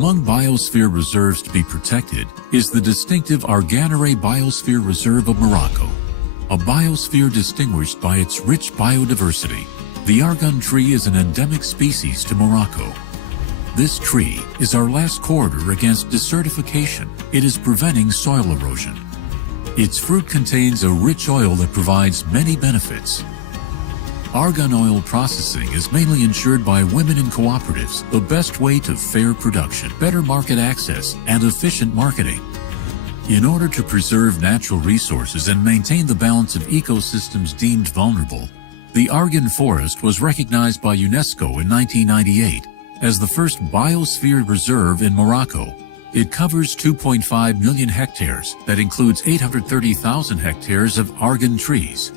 Among biosphere reserves to be protected is the distinctive Argania Biosphere Reserve of Morocco, a biosphere distinguished by its rich biodiversity. The argan tree is an endemic species to Morocco. This tree is our last corridor against desertification. It is preventing soil erosion. Its fruit contains a rich oil that provides many benefits. Argan oil processing is mainly ensured by women in cooperatives, the best way to fair production, better market access, and efficient marketing. In order to preserve natural resources and maintain the balance of ecosystems deemed vulnerable, the Argan forest was recognized by UNESCO in 1998 as the first biosphere reserve in Morocco. It covers 2.5 million hectares that includes 830,000 hectares of argan trees.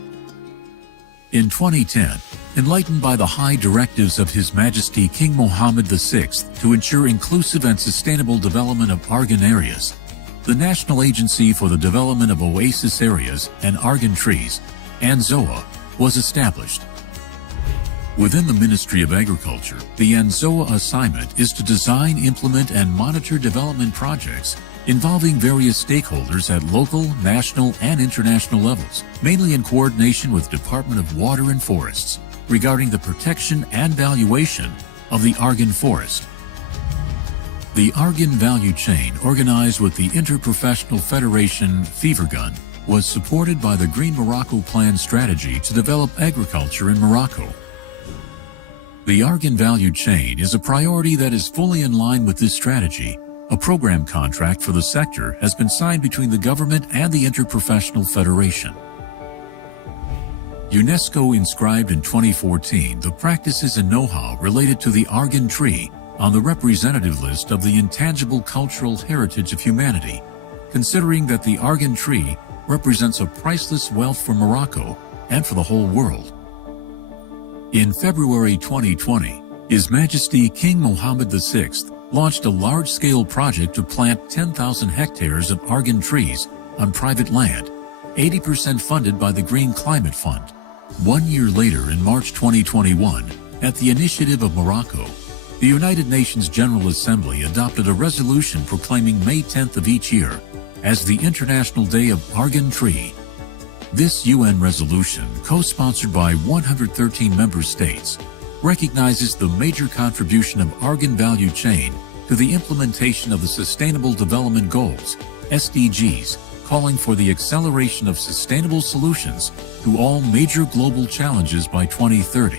In 2010, enlightened by the high directives of His Majesty King Mohammed VI to ensure inclusive and sustainable development of argan areas, the National Agency for the Development of Oasis Areas and Argan Trees, ANZOA, was established. Within the Ministry of Agriculture, the ANZOA assignment is to design, implement, and monitor development projects involving various stakeholders at local, national, and international levels, mainly in coordination with Department of Water and Forests, regarding the protection and valuation of the argan forest. The argan value chain, organized with the Interprofessional Federation FeverGun, was supported by the Green Morocco Plan strategy to develop agriculture in Morocco. The argan value chain is a priority that is fully in line with this strategy. A program contract for the sector has been signed between the government and the Interprofessional Federation. UNESCO inscribed in 2014 the practices and know-how related to the argan tree on the representative list of the intangible cultural heritage of humanity, considering that the argan tree represents a priceless wealth for Morocco and for the whole world. In February 2020, His Majesty King Mohammed VI launched a large-scale project to plant 10,000 hectares of argan trees on private land, 80% funded by the Green Climate Fund. 1 year later, in March 2021, at the initiative of Morocco, the United Nations General Assembly adopted a resolution proclaiming May 10th of each year as the International Day of Argan Tree. This UN resolution, co-sponsored by 113 member states, recognizes the major contribution of argan value chain to the implementation of the Sustainable Development Goals, SDGs, calling for the acceleration of sustainable solutions to all major global challenges by 2030.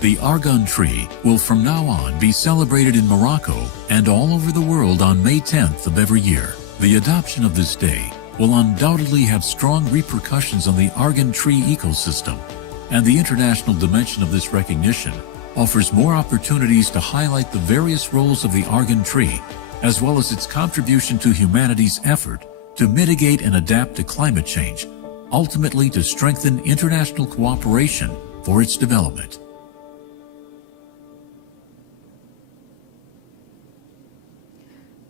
The argan tree will from now on be celebrated in Morocco and all over the world on May 10th of every year. The adoption of this day will undoubtedly have strong repercussions on the argan tree ecosystem, and the international dimension of this recognition offers more opportunities to highlight the various roles of the argan tree, as well as its contribution to humanity's effort to mitigate and adapt to climate change, ultimately to strengthen international cooperation for its development.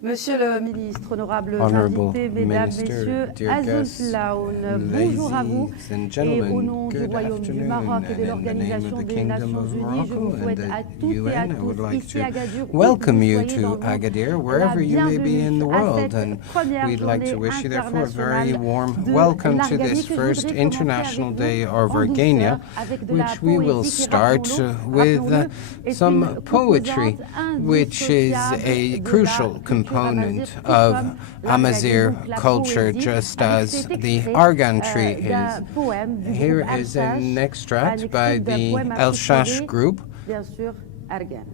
Monsieur le ministre, honorables Honorable invités, mesdames, Minister, messieurs, dear guests, Azul bonjour à vous. ladies and Et gentlemen, au nom du good Royaume du afternoon, Maroc et de and in the name l'Organisation of the des Kingdom Nations of Unies, je vous Morocco and souhaite à the toutes et à UN, I would tous like ici à to Agadir, où welcome vous you soyez dans to le monde, Agadir, la wherever you may be in the bienvenue à world, cette and première we'd like to journée wish you therefore a very internationale warm de welcome to l'Arganie this que je first voudrais commencer International avec Day vous of en Argania, douceur, avec de la which we will poésie qui, start with rappelons-le, est some une poetry, composante which is indissociable a de crucial la culture component amazigh, tout of comme Amazigh donc la culture, poésie, just avec as cet the extrait, argan tree d'un is. poème du Here groupe is Al-Shash, an un extract extrait by d'un the poème Al-Shash intitulé, group, bien sûr, Argan.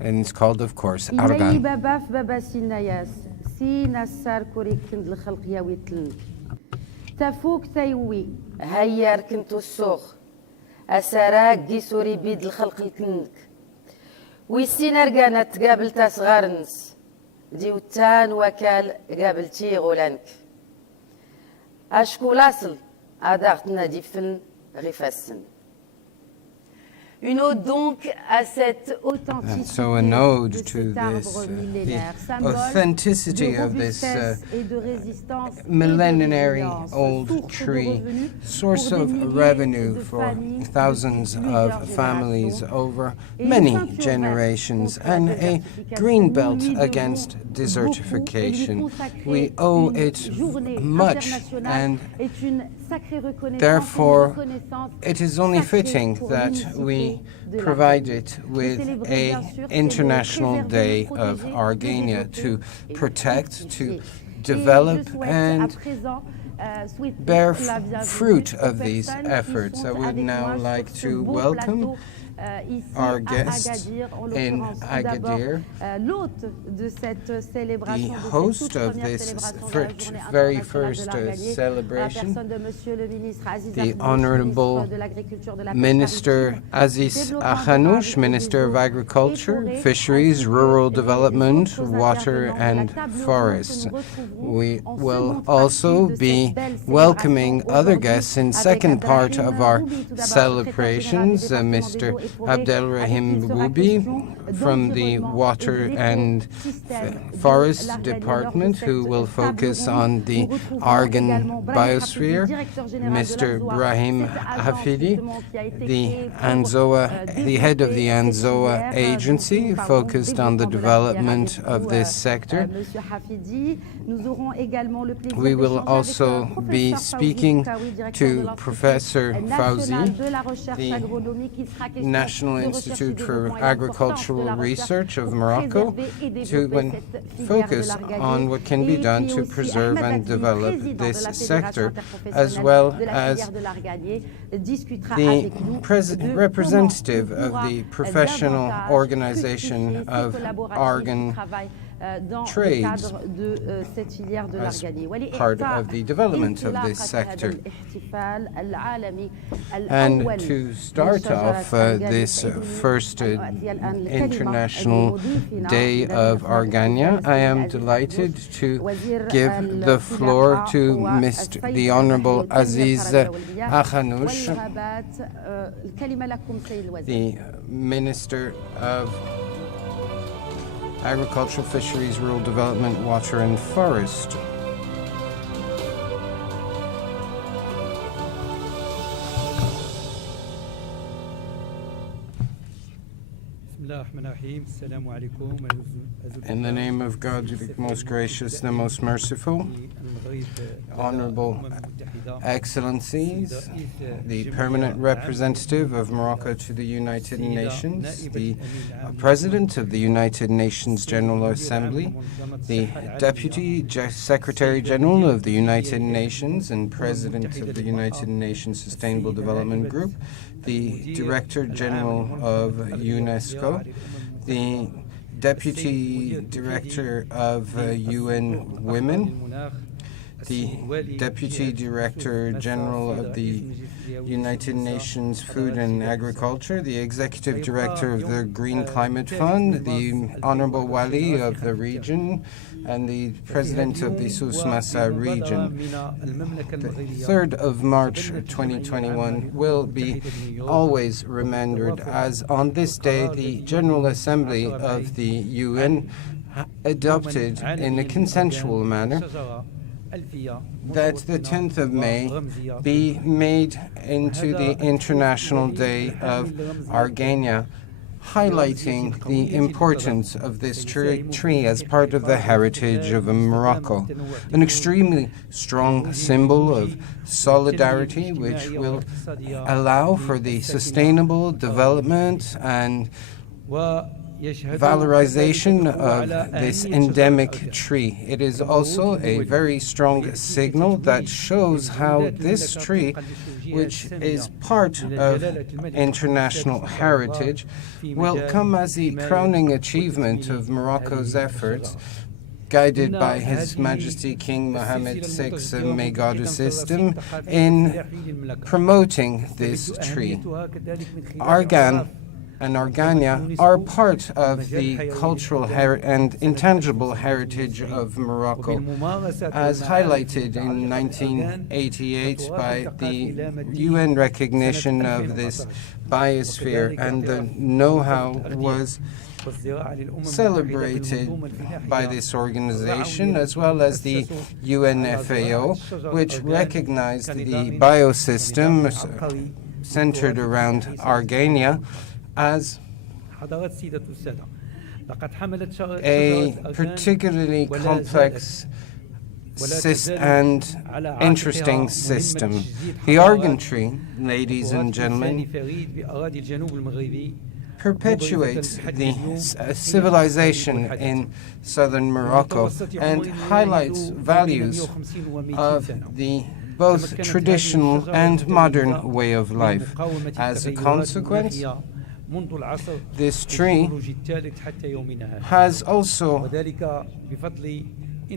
and it's called, of course, إني Argan. بابا في بابا سيناياس سينا السار كوري كند الخلق ياوي تلن تفوك تيوي هيار كنتو السوخ أسراك دي سوري بيد الخلق الكنك ويسين أرقانا تقابل تاسغارنس ديوتان وكال قابلتي غولانك أشكو لاصل أداغتنا ديفن غفاسن Une ode donc à cette authenticité So an ode de to cet arbre this, millénaire, the symbole authenticity de of this robustesse et de résistance et de millenary résilience, old source de tree, revenus source pour des of milliers revenue de for familles thousands depuis plusieurs of families générations. over Et une many ceinture verte generations, contre la and a désertification. green Nous belt lui devons against beaucoup et lui desertification. consacrer We owe une it journée much, internationale and est une sacrée reconnaissance, therefore une reconnaissance it is only sacrée fitting pour that l'unicité we de provide l'Arganie. it Le with célébrer, bien a sûr, c'est le International préserver, Day le of protéger, le Argania développer to et le protect, fructifier. to Et develop, je souhaite à and présent souhaiter bear la bienvenue fruit aux of these personnes qui efforts. sont I would avec now moi like sur ce to beau welcome plateau, ici our à guests Agadir, en in l'occurrence tout d'abord Agadir, l'hôte de cette célébration, the de cette host toute of première this célébration de la journée very internationale de first l'Arganie, en la celebration, personne de Monsieur le ministre Aziz the Akhannouch, Honorable ministre de l'Agriculture, de la Pêche Minister maritime, du Aziz Développement Akhannouch, durable et Minister des of eaux et Agriculture, forêts, Fisheries, ainsi que Rural les Development, autres Water intervenants de la and table ronde que Forests. nous retrouverons We en will seconde partie also de cette be belle welcoming célébration other aujourd'hui guests in avec second part Abdelrahim of our Boubi, tout d'abord secrétaire général du celebrations, département des Mr. eaux et forêts, avec Abdelrahim qui il sera Boubi question from the d'environnement Water et de and l'écosystème de Forest l'Arganie. Lors de Department, cette who will table focus ronde, on the nous retrouverons Argan également Brahim Hafidi, biosphere, directeur général de Mr. l'ANZOA, Brahim cette agence Hafidi, justement qui a été the créée pour ANZOA, the head of the développer cette ANZOA filière, dont agency, nous parlons, focused on the développement de la filière. development Avec of vous, this sector. Monsieur Hafidi, nous aurons également le plaisir We will d'échanger also avec be professeur speaking Fawzi Boukaoui, directeur de to l'Institut Professor Fawzi, national de la recherche the agronomique. Il sera question National de recherche et Institute for développement et l'importance de Agricultural la recherche Research of pour Morocco, préserver et to développer cette filière de focus l'Arganie. on what can be Et done puis to aussi preserve Ahmed and Adli, develop président this de la sector, Fédération as well interprofessionnelle de la as filière de l'Arganie, discutera the avec nous de representative comment on of pourra the professional davantage organization fructifier ces of collaboratifs qui Argan travaillent dans le trades cadre de cette filière de as l'Arganie. part of the development of this sector. And to start off this first International Day of Argania, I am delighted to give the floor to the Honorable Aziz Akhannouch, the Minister of Agriculture, Fisheries, Rural Development, Water and Forest. In the name of God, the most gracious, the most merciful, Honorable Excellencies, the permanent representative of Morocco to the United Nations, the President of the United Nations General Assembly, the Deputy Secretary General of the United Nations and President of the United Nations Sustainable Development Group, the Director General of UNESCO, the Deputy Director of UN Women, the Deputy Director General of the United Nations Food and Agriculture, the Executive Director of the Green Climate Fund, the Honorable Wali of the region, and the President of the Souss-Massa region. The 3rd of March 2021 will be always remembered as on this day the General Assembly of the UN adopted in a consensual manner that the 10th of May be made into the International Day of Argania, highlighting the importance of this tree as part of the heritage of Morocco, an extremely strong symbol of solidarity which will allow for the sustainable development and valorization of this endemic tree. It is also a very strong signal that shows how this tree, which is part of international heritage, will come as the crowning achievement of Morocco's efforts, guided by His Majesty King Mohammed VI, may God assist him, in promoting this tree. Argan and Argania are part of the cultural and intangible heritage of Morocco, as highlighted in 1988 by the UN recognition of this biosphere, and the know-how was celebrated by this organization, as well as the UNFAO, which recognized the biosystem centered around Argania as a particularly complex and interesting system. The Argan tree, ladies and gentlemen, perpetuates the civilization in southern Morocco and highlights values of the both traditional and modern way of life. As a consequence, this tree has also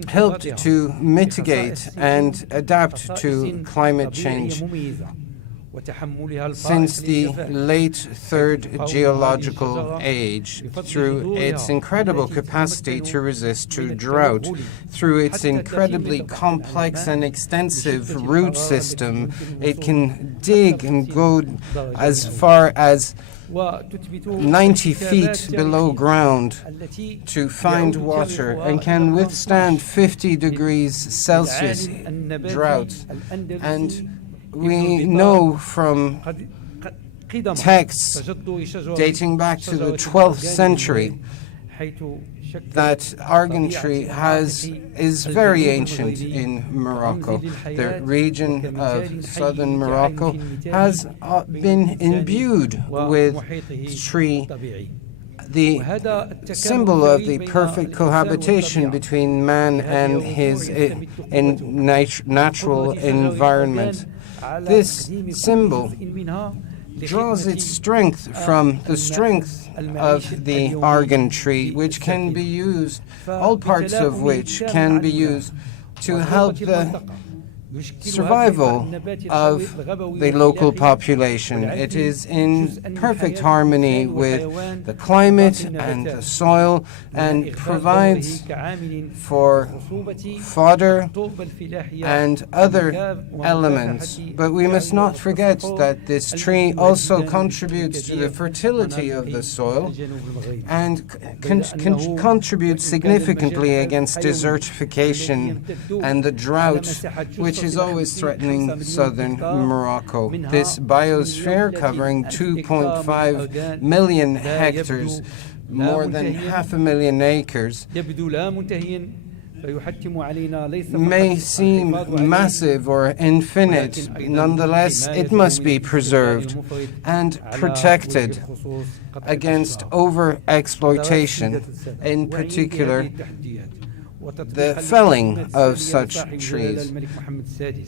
helped to mitigate and adapt to climate change since the late third geological age, through its incredible capacity to resist to drought, through its incredibly complex and extensive root system. It can dig and go as far as 90 feet below ground to find water, and can withstand 50 degrees Celsius drought. And we know from texts dating back to the 12th century that Argan tree is very ancient in Morocco. The region of southern Morocco has been imbued with tree, the symbol of the perfect cohabitation between man and his natural environment. This symbol draws its strength from the strength of the Argan tree, which can be used, all parts of which can be used to help the survival of the local population. It is in perfect harmony with the climate and the soil, and provides for fodder and other elements. But we must not forget that this tree also contributes to the fertility of the soil and contributes significantly against desertification and the drought, which is always threatening southern Morocco. This biosphere, covering 2.5 million hectares, more than 500,000 acres, may seem massive or infinite. Nonetheless, it must be preserved and protected against over-exploitation, in particular the felling of such trees.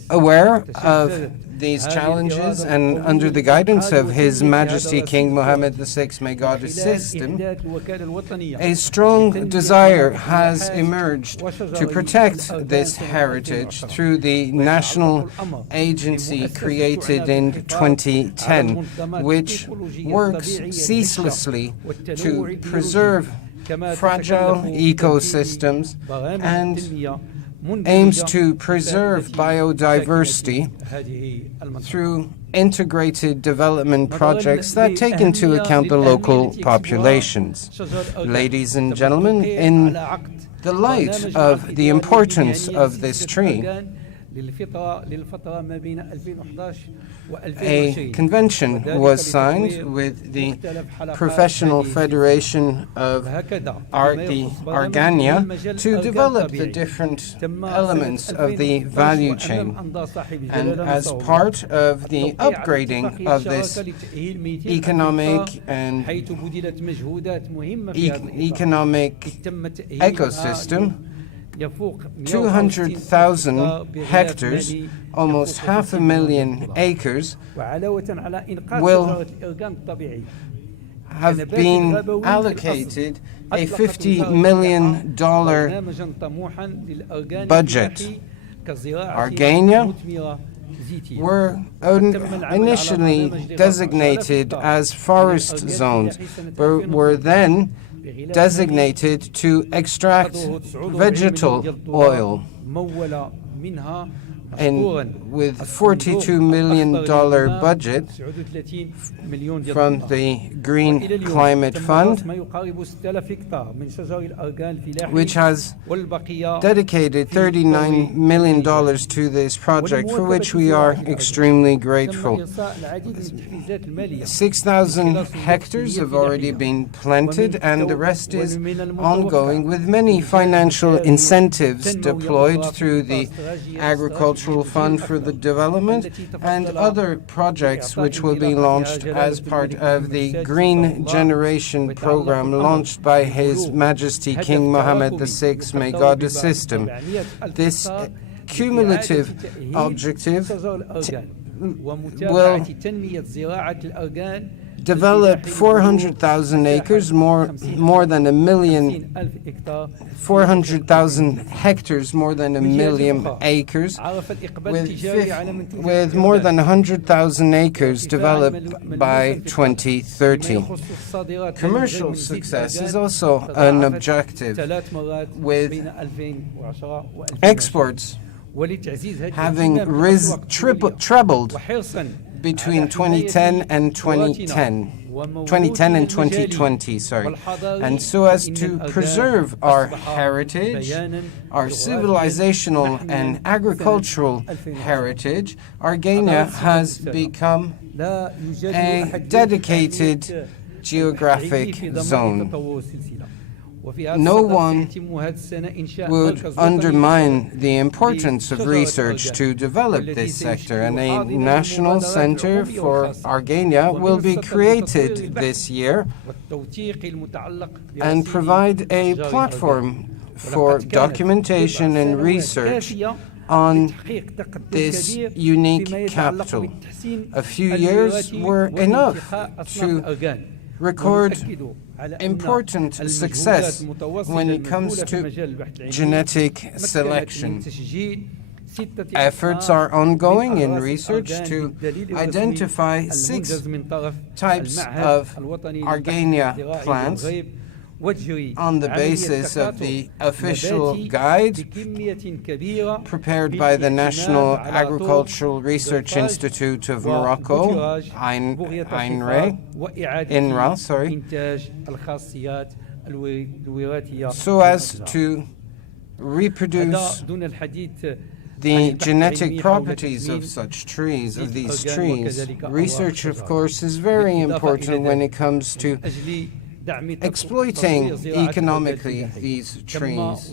Aware of these challenges, and under the guidance of His Majesty King Mohammed VI, may God assist him, a strong desire has emerged to protect this heritage through the national agency created in 2010, which works ceaselessly to preserve fragile ecosystems and aims to preserve biodiversity through integrated development projects that take into account the local populations. Ladies and gentlemen, in the light of the importance of this tree, a convention was signed with the Professional Federation of Argania to develop the different elements of the value chain. And as part of the upgrading of this economic ecosystem, 200,000 hectares, almost 500,000 acres, will have been allocated a $50 million budget. Argania were initially designated as forest zones, but were then designated to extract vegetal oil. And with $42 million budget from the Green Climate Fund, which has dedicated $39 million to this project, for which we are extremely grateful. 6,000 hectares have already been planted, and the rest is ongoing, with many financial incentives deployed through the Agricultural Fund for the Development and other projects which will be launched as part of the Green Generation program launched by His Majesty King Mohammed VI, may God assist him. This cumulative objective will develop 400,000 acres, more than 400,000 hectares, more than 1 million acres, with more than 100,000 acres developed by 2030. Commercial success is also an objective, with exports having trebled between 2010 and 2020, and so as to preserve our heritage, our civilizational and agricultural heritage, Argania has become a dedicated geographic zone. No one would undermine the importance of research to develop this sector, and a national center for Argania will be created this year and provide a platform for documentation and research on this unique capital. A few years were enough to record important success when it comes to genetic selection. Efforts are ongoing in research to identify 6 types of Argania plants on the basis of the official guide prepared by the National Agricultural Research Institute of Morocco, INRA, so as to reproduce the genetic properties of such trees, of these trees. Research, of course, is very important when it comes to exploiting economically these trees.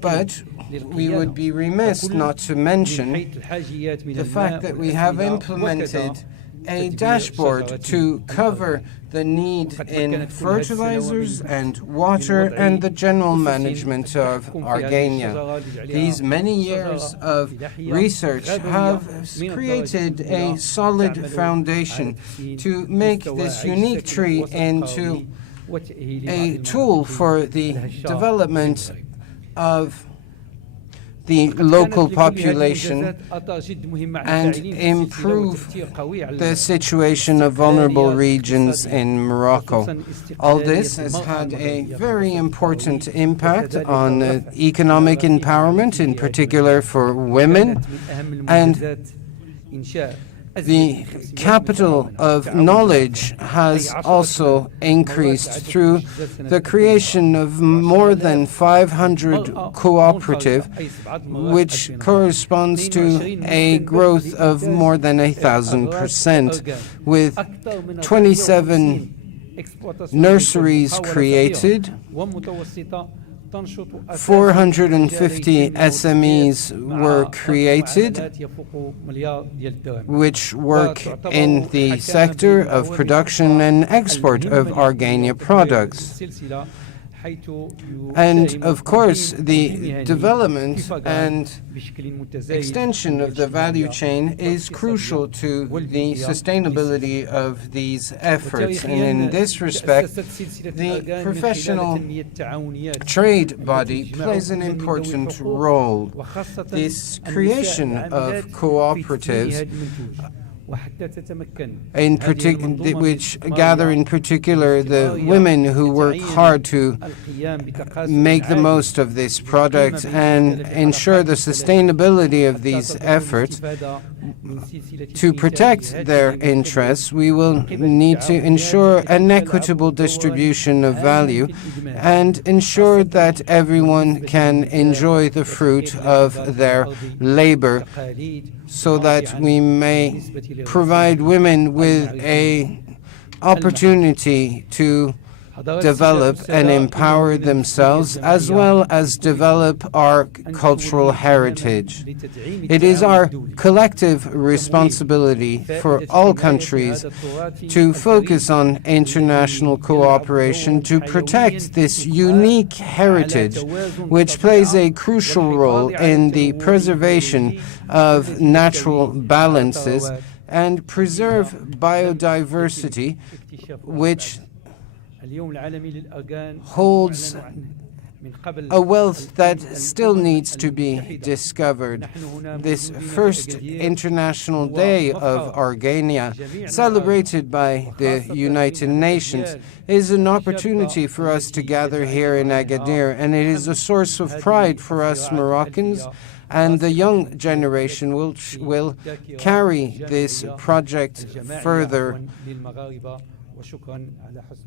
But we would be remiss not to mention the fact that we have implemented a dashboard to cover the need in fertilizers and water and the general management of Argania. These many years of research have created a solid foundation to make this unique tree into a tool for the development of the local population and improve the situation of vulnerable regions in Morocco. All this has had a very important impact on economic empowerment, in particular for women, and the capital of knowledge has also increased through the creation of more than 500 cooperatives, which corresponds to a growth of more than 1,000%, with 27 nurseries created, 450 SMEs were created, which work in the sector of production and export of Argania products. And of course, the development and extension of the value chain is crucial to the sustainability of these efforts. And in this respect, the professional trade body plays an important role. This creation of cooperatives which gather in particular the women who work hard to make the most of this product and ensure the sustainability of these efforts. To protect their interests, we will need to ensure an equitable distribution of value and ensure that everyone can enjoy the fruit of their labor, so that we may provide women with an opportunity to develop and empower themselves, as well as develop our cultural heritage. It is our collective responsibility for all countries to focus on international cooperation to protect this unique heritage, which plays a crucial role in the preservation of natural balances and preserve biodiversity, which holds a wealth that still needs to be discovered. This first International Day of Argania, celebrated by the United Nations, is an opportunity for us to gather here in Agadir, and it is a source of pride for us Moroccans, and the young generation will carry this project further,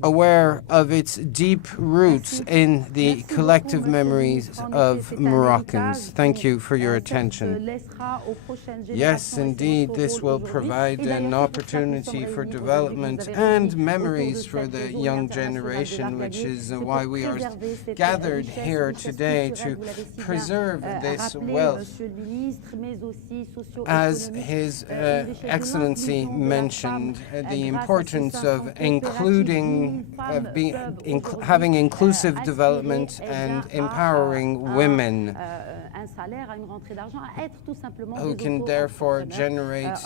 aware of its deep roots in the collective memories of Moroccans. Thank you for your attention. Yes, indeed, this will provide an opportunity for development and memories for the young generation, which is why we are gathered here today, to preserve this wealth. As His Excellency mentioned, the importance of having inclusive development and empowering women, who can therefore generate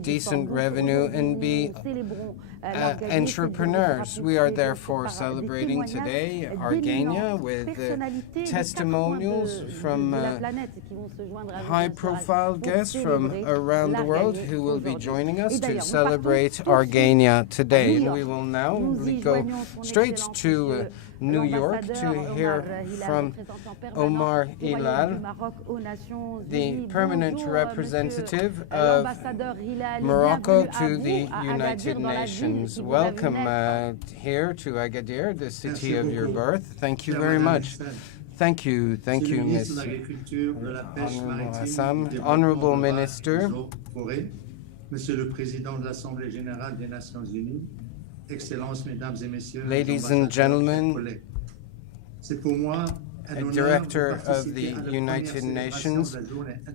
decent revenue and be entrepreneurs. We are therefore celebrating today Argania with testimonials from high-profile guests from around the world who will be joining us to celebrate Argania today. And we will now go straight to New York to hear from Omar Hilal, the permanent representative of Morocco to the United Nations. Welcome here to Agadir, the city of your birth. Thank you very much. Thank you, Ms. Honorable Assam, Honorable Minister, Monsieur le Président de l'Assemblée générale des Nations Unies, Excellences, Mesdames et Messieurs, ladies and gentlemen, Director of the United Nations,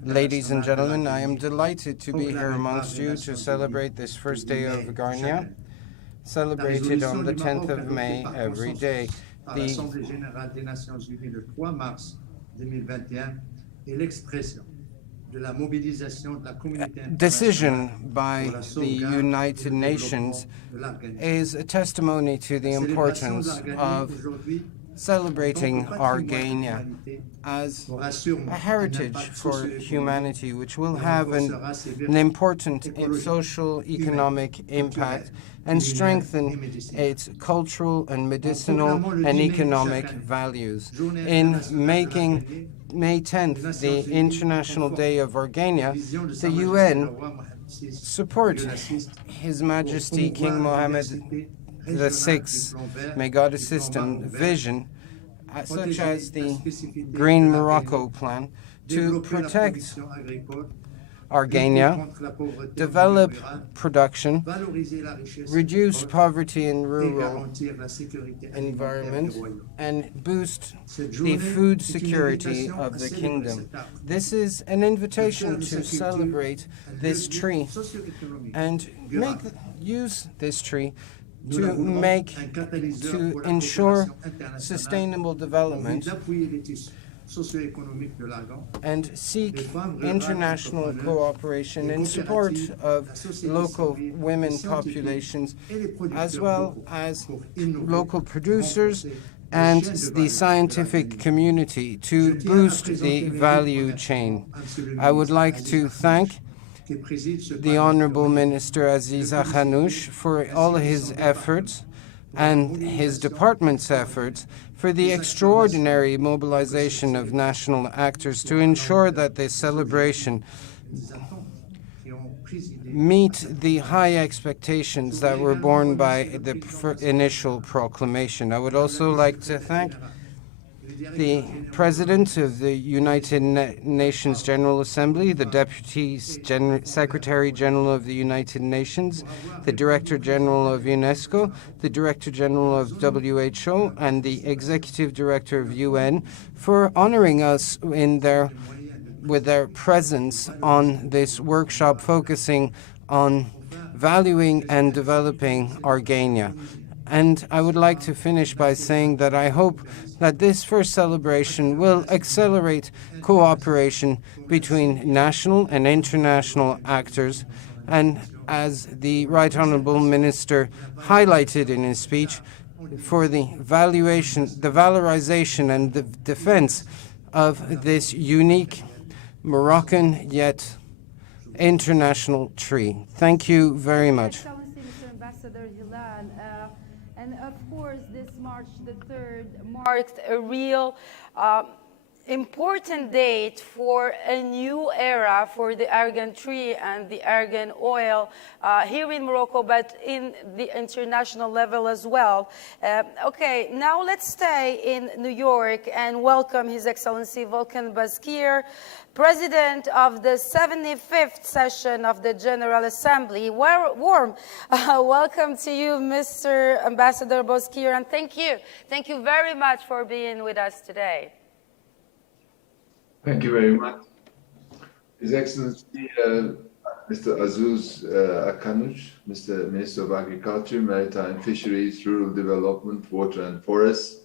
ladies and gentlemen, I am delighted to be here amongst you to celebrate this first day of Argania, celebrated on the 10th of May every day. The decision by the United Nations is a testimony to the importance of celebrating Argania as a heritage for humanity, which will have an important social, economic impact and strengthen its cultural and medicinal and economic values. In making May 10th the International Day of Argania, the UN supports His Majesty King Mohammed VI, may God assist him, vision, such as the Green Morocco Plan, to protect Argania, develop production, reduce poverty in rural environment, and boost the food security of the kingdom. This is an invitation to celebrate this tree and use this tree to ensure sustainable development and seek international cooperation in support of local women populations, as well as local producers and the scientific community to boost the value chain. I would like to thank the Honorable Minister Aziz Akhanouche for all his efforts and his department's efforts for the extraordinary mobilization of national actors to ensure that this celebration meet the high expectations that were borne by the initial proclamation. I would also like to thank the President of the United Nations General Assembly, the Deputy Secretary General of the United Nations, the Director General of UNESCO, the Director General of WHO, and the Executive Director of UN for honoring us with their presence on this workshop focusing on valuing and developing Argania. And I would like to finish by saying that I hope that this first celebration will accelerate cooperation between national and international actors. And as the Right Honourable Minister highlighted in his speech, for the valorization and the defense of this unique Moroccan yet international tree. Thank you very much. Excellency, Mr. Ambassador Hilal. And of course, this March the 3rd marked a real important date for a new era for the argan tree and the argan oil here in Morocco, but in the international level as well. Okay, now let's stay in New York and welcome His Excellency Volkan Bazkir, President of the 75th session of the General Assembly. Warm welcome to you, Mr. Ambassador Bazkir, and thank you. Thank you very much for being with us today. Thank you very much. His Excellency, Mr. Aziz Akhanouche, Mr. Minister of Agriculture, Maritime Fisheries, Rural Development, Water and Forests,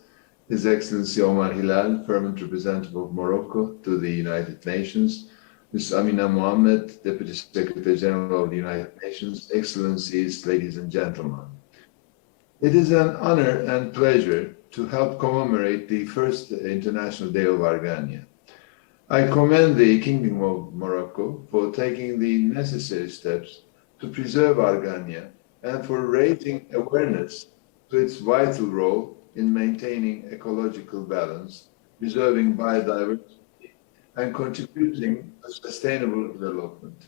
His Excellency Omar Hilal, Permanent Representative of Morocco to the United Nations, Ms. Amina Mohamed, Deputy Secretary General of the United Nations, Excellencies, ladies and gentlemen. It is an honor and pleasure to help commemorate the first International Day of Argania. I commend the Kingdom of Morocco for taking the necessary steps to preserve Argania and for raising awareness to its vital role in maintaining ecological balance, preserving biodiversity, and contributing to sustainable development.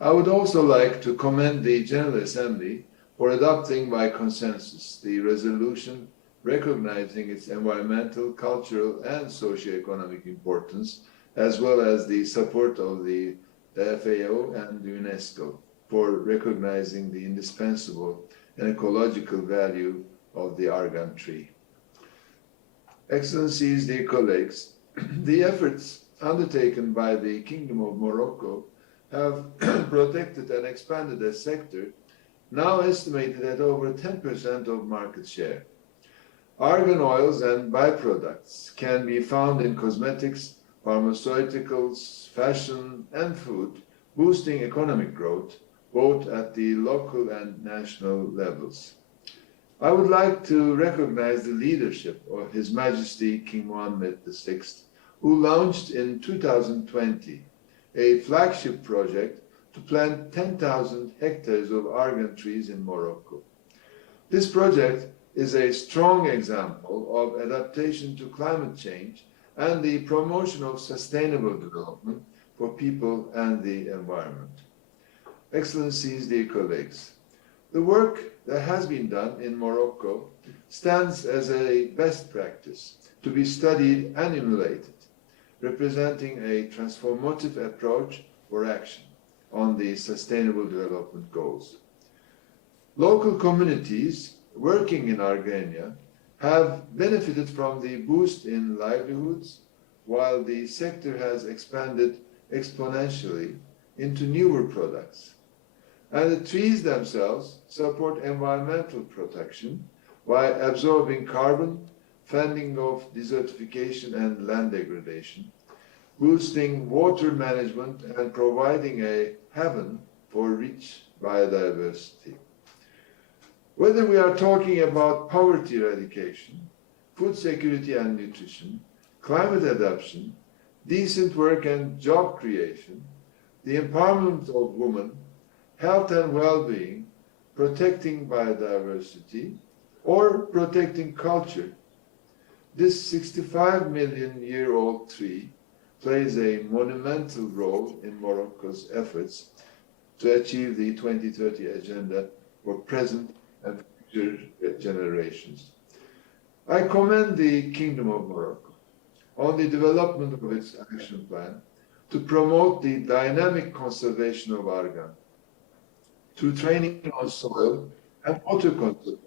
I would also like to commend the General Assembly for adopting by consensus the resolution recognizing its environmental, cultural, and socio-economic importance, as well as the support of the FAO and UNESCO for recognizing the indispensable and ecological value of the argan tree. Excellencies, dear colleagues, the efforts undertaken by the Kingdom of Morocco have protected and expanded a sector now estimated at over 10% of market share. Argan oils and byproducts can be found in cosmetics, pharmaceuticals, fashion, and food, boosting economic growth, both at the local and national levels. I would like to recognize the leadership of His Majesty King Mohammed VI, who launched in 2020 a flagship project to plant 10,000 hectares of argan trees in Morocco. This project is a strong example of adaptation to climate change and the promotion of sustainable development for people and the environment. Excellencies, dear colleagues, the work that has been done in Morocco stands as a best practice to be studied and emulated, representing a transformative approach for action on the sustainable development goals. Local communities working in Argania have benefited from the boost in livelihoods, while the sector has expanded exponentially into newer products. and the trees themselves support environmental protection by absorbing carbon, fending off desertification and land degradation, boosting water management and providing a haven for rich biodiversity. Whether we are talking about poverty eradication, food security and nutrition, climate adaptation, decent work and job creation, the empowerment of women, health and well-being, protecting biodiversity, or protecting culture, this 65 million year old tree plays a monumental role in Morocco's efforts to achieve the 2030 agenda for present and future generations. I commend the Kingdom of Morocco on the development of its action plan to promote the dynamic conservation of Argan, through training on soil and water conservation,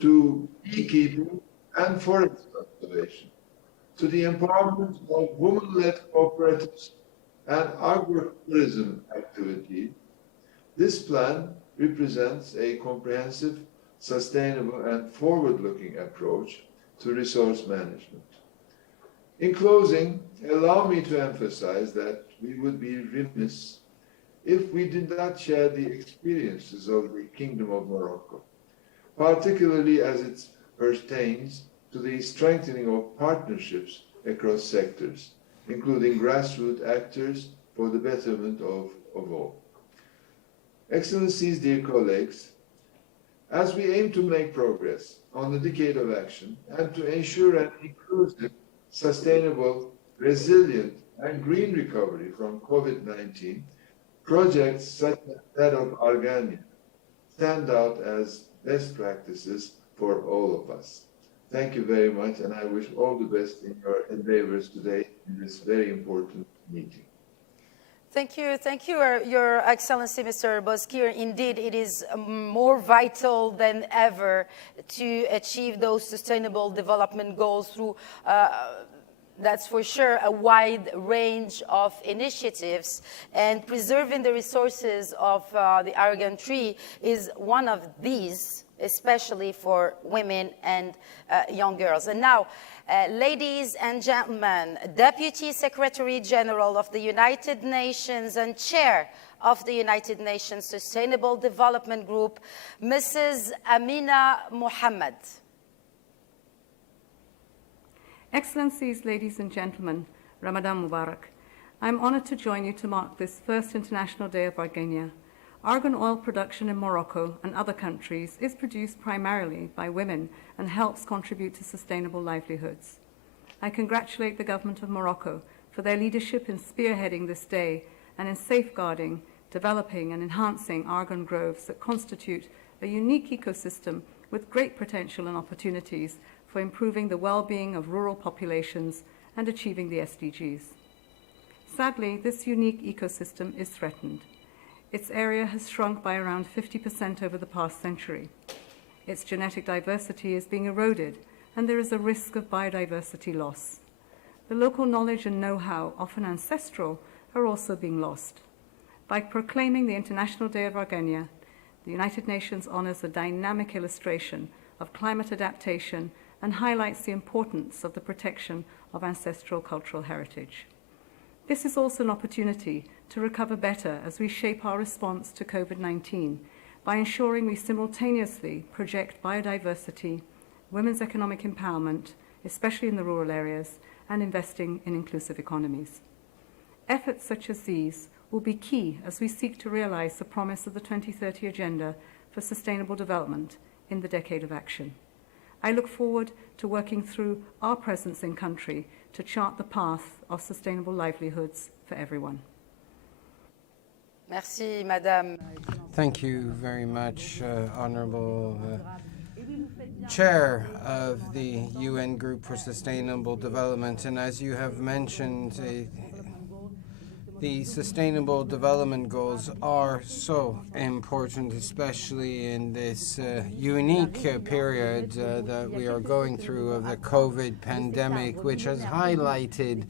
to beekeeping and forest conservation, to the empowerment of women-led cooperatives and agritourism activity. This plan represents a comprehensive, sustainable and forward-looking approach to resource management. In closing, allow me to emphasize that we would be remiss if we did not share the experiences of the Kingdom of Morocco, particularly as it pertains to the strengthening of partnerships across sectors, including grassroots actors for the betterment of all. Excellencies, dear colleagues, as we aim to make progress on the decade of action and to ensure an inclusive, sustainable, resilient, and green recovery from COVID-19, projects such as that of Argania stand out as best practices for all of us. Thank you very much, and I wish all the best in your endeavors today in this very important meeting. Thank you, Your Excellency, Mr. Bozkir. Indeed, it is more vital than ever to achieve those sustainable development goals through that's for sure a wide range of initiatives, and preserving the resources of the Argan tree is one of these, especially for women and young girls. And now, ladies and gentlemen, Deputy Secretary General of the United Nations and Chair of the United Nations Sustainable Development Group, Mrs. Amina Mohammed. Excellencies, ladies and gentlemen, Ramadan Mubarak. I'm honored to join you to mark this first International Day of Argania. Argan oil production in Morocco and other countries is produced primarily by women and helps contribute to sustainable livelihoods. I congratulate the government of Morocco for their leadership in spearheading this day and in safeguarding, developing and enhancing argan groves that constitute a unique ecosystem with great potential and opportunities for improving the well-being of rural populations and achieving the SDGs. Sadly, this unique ecosystem is threatened. Its area has shrunk by around 50% over the past century. Its genetic diversity is being eroded, and there is a risk of biodiversity loss. The local knowledge and know-how, often ancestral, are also being lost. By proclaiming the International Day of Argania, the United Nations honors a dynamic illustration of climate adaptation and highlights the importance of the protection of ancestral cultural heritage. This is also an opportunity to recover better as we shape our response to COVID-19 by ensuring we simultaneously project biodiversity, women's economic empowerment, especially in the rural areas, and investing in inclusive economies. Efforts such as these will be key as we seek to realize the promise of the 2030 Agenda for Sustainable Development in the Decade of Action. I look forward to working through our presence in country to chart the path of sustainable livelihoods for everyone. Merci, Madame. Thank you very much, Honorable Chair of the UN Group for Sustainable Development. And as you have mentioned, The Sustainable Development Goals are so important, especially in this unique period that we are going through of the COVID pandemic, which has highlighted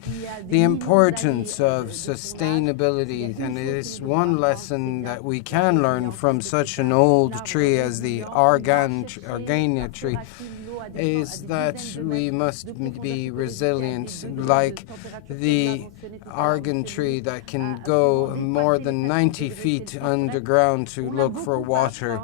the importance of sustainability. And it is one lesson that we can learn from such an old tree as the Argania tree, is that we must be resilient, like the argan tree that can go more than 90 feet underground to look for water,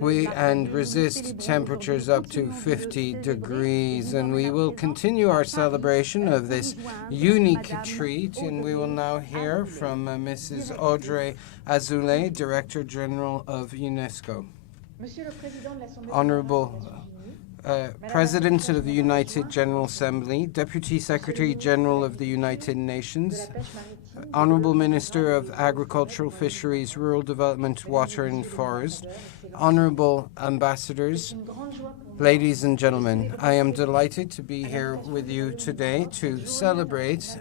and resist temperatures up to 50 degrees. And we will continue our celebration of this unique treat, and we will now hear from Mrs. Audrey Azoulay, Director General of UNESCO. Honorable President of the United General Assembly, Deputy Secretary General of the United Nations, Honorable Minister of Agricultural, Fisheries, Rural Development, Water and Forest, Honorable Ambassadors, ladies and gentlemen, I am delighted to be here with you today to celebrate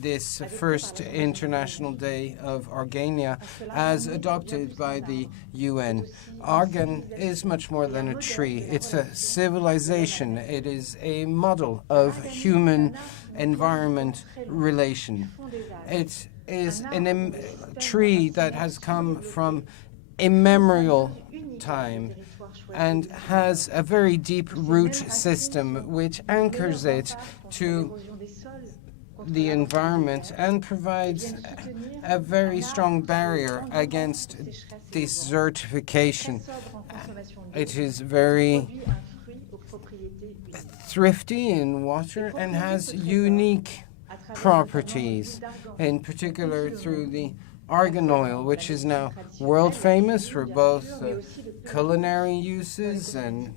this first International Day of Argania as adopted by the UN. Argan is much more than a tree. It's a civilization. It is a model of human-environment relation. It is a tree that has come from immemorial time and has a very deep root system which anchors it to the environment and provides a very strong barrier against desertification. It is very thrifty in water and has unique properties, in particular through the argan oil, which is now world famous for both culinary uses and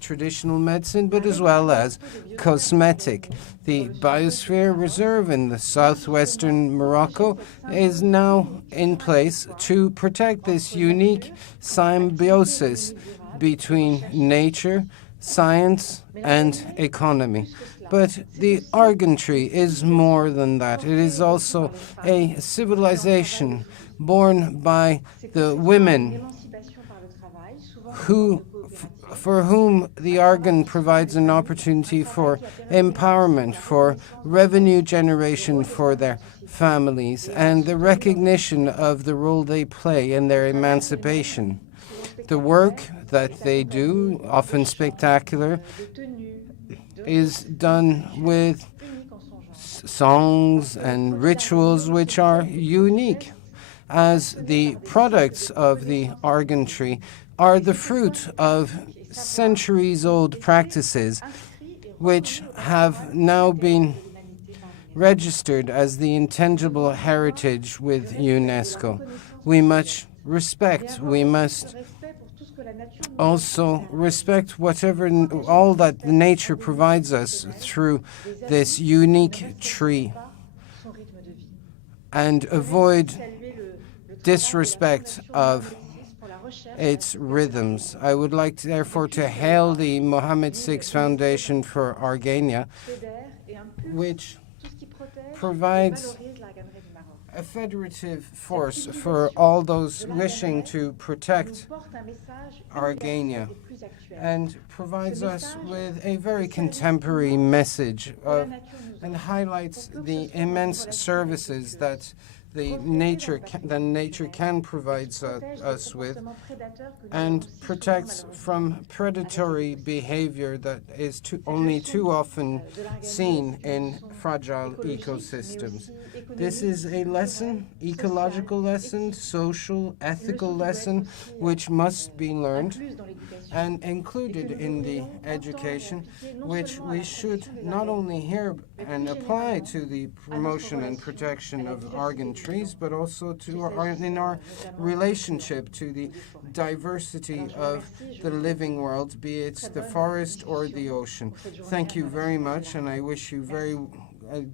traditional medicine, but as well as cosmetic. The Biosphere Reserve in the southwestern Morocco is now in place to protect this unique symbiosis between nature, science, and economy. But the argan tree is more than that. It is also a civilization born by the women for whom the argan provides an opportunity for empowerment, for revenue generation for their families, and the recognition of the role they play in their emancipation. The work that they do, often spectacular, is done with songs and rituals which are unique, as the products of the argan tree are the fruit of centuries-old practices which have now been registered as the intangible heritage with UNESCO. We must also respect all that nature provides us through this unique tree and avoid disrespect of its rhythms. I would like therefore to hail the Mohammed VI Foundation for Argania, which provides a federative force for all those wishing to protect Argania, and provides us with a very contemporary message and highlights the immense services that nature can provide us with, and protects from predatory behavior that is only too often seen in fragile ecosystems. This is a lesson, ecological lesson, social, ethical lesson, which must be learned and included in the education, which we should not only hear and apply to the promotion and protection of argan trees, but also in our relationship to the diversity of the living world, be it the forest or the ocean. Thank you very much, and I wish you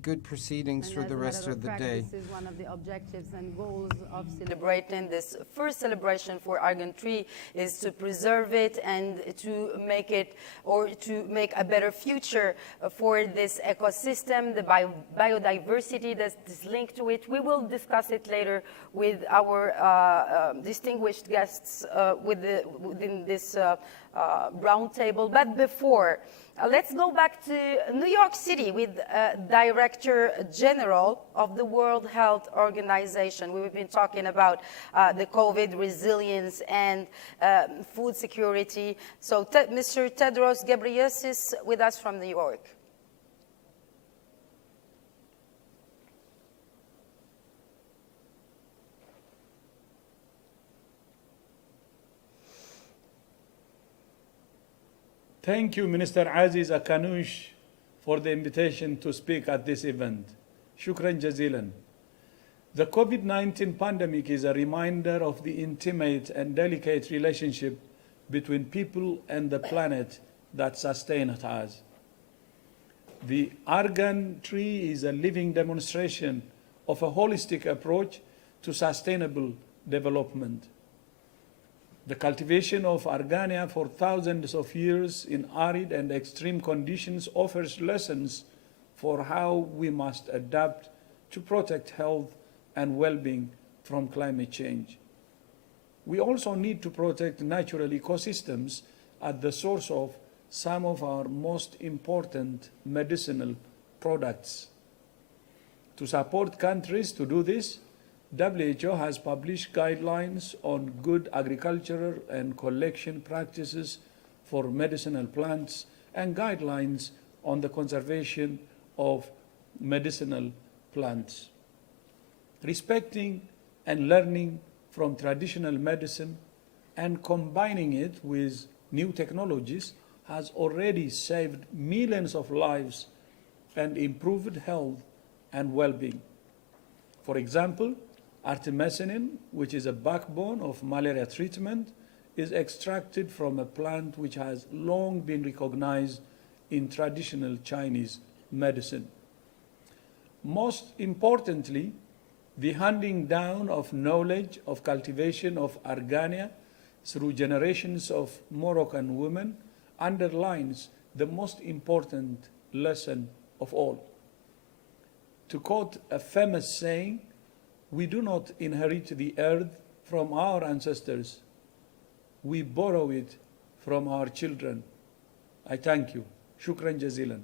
good proceedings for the rest of the day. This is one of the objectives and goals of celebrating this first celebration for Argan tree, is to preserve it and to make it, or to make a better future for this ecosystem, the biodiversity that is linked to it. We will discuss it later with our distinguished guests within this roundtable. But before, let's go back to New York City with Director General of the World Health Organization. We've been talking about the COVID resilience and food security. So Mr. Tedros Ghebreyesus with us from New York. Thank you, Minister Aziz Akanoush, for the invitation to speak at this event. Shukran jazilan. The COVID-19 pandemic is a reminder of the intimate and delicate relationship between people and the planet that sustains us. The Argan tree is a living demonstration of a holistic approach to sustainable development. The cultivation of Argania for thousands of years in arid and extreme conditions offers lessons for how we must adapt to protect health and well-being from climate change. We also need to protect natural ecosystems at the source of some of our most important medicinal products. To support countries to do this, WHO has published guidelines on good agricultural and collection practices for medicinal plants and guidelines on the conservation of medicinal plants. Respecting and learning from traditional medicine and combining it with new technologies has already saved millions of lives and improved health and well-being. For example, artemisinin, which is a backbone of malaria treatment, is extracted from a plant which has long been recognized in traditional Chinese medicine. Most importantly, the handing down of knowledge of cultivation of Argania through generations of Moroccan women underlines the most important lesson of all. To quote a famous saying, we do not inherit the earth from our ancestors. We borrow it from our children. I thank you. Shukran jazilan.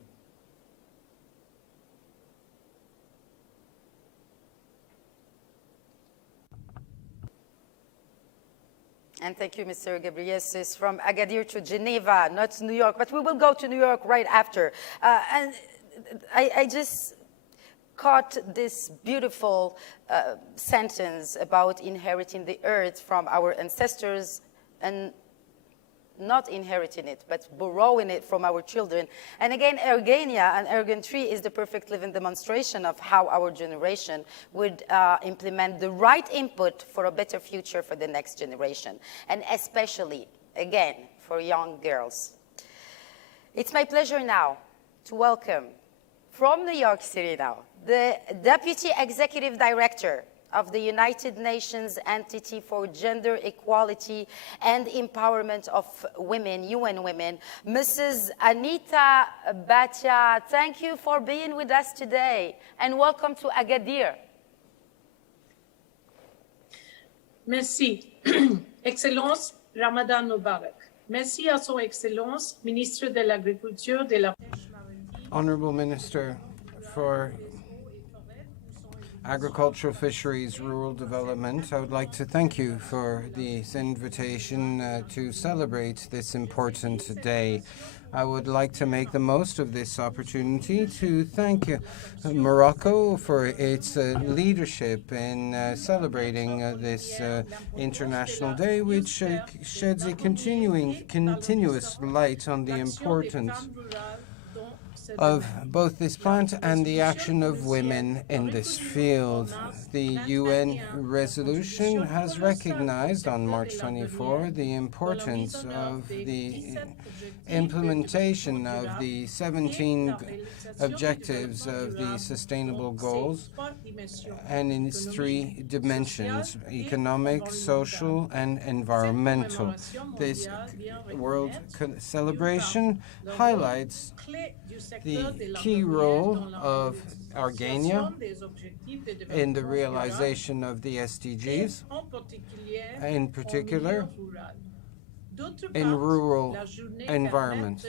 And thank you, Mr. Ghebreyesus, from Agadir to Geneva, not New York, but we will go to New York right after. And I just caught this beautiful sentence about inheriting the earth from our ancestors and not inheriting it, but borrowing it from our children. And again, Argania, an Argan tree, is the perfect living demonstration of how our generation would implement the right input for a better future for the next generation, and especially, again, for young girls. It's my pleasure now to welcome, from New York City now, the Deputy Executive Director of the United Nations Entity for Gender Equality and Empowerment of Women, UN Women, Mrs. Anita Bhatia. Thank you for being with us today, and welcome to Agadir. Merci. Excellence, Ramadan Mubarak. Merci à Son Excellence, Ministre de l'Agriculture, de la Pêche Maritime. Honorable Minister for Agricultural, Fisheries, Rural Development, I would like to thank you for this invitation to celebrate this important day. I would like to make the most of this opportunity to thank Morocco for its leadership in celebrating this International Day, which sheds a continuous light on the importance of both this plant and the action of women in this field. The UN resolution has recognized on March 24 the importance of the implementation of the 17 objectives of the Sustainable Goals and in its 3 dimensions: economic, social, and environmental. This World celebration highlights the key role of Argania in the realization of the SDGs, in particular in rural environments.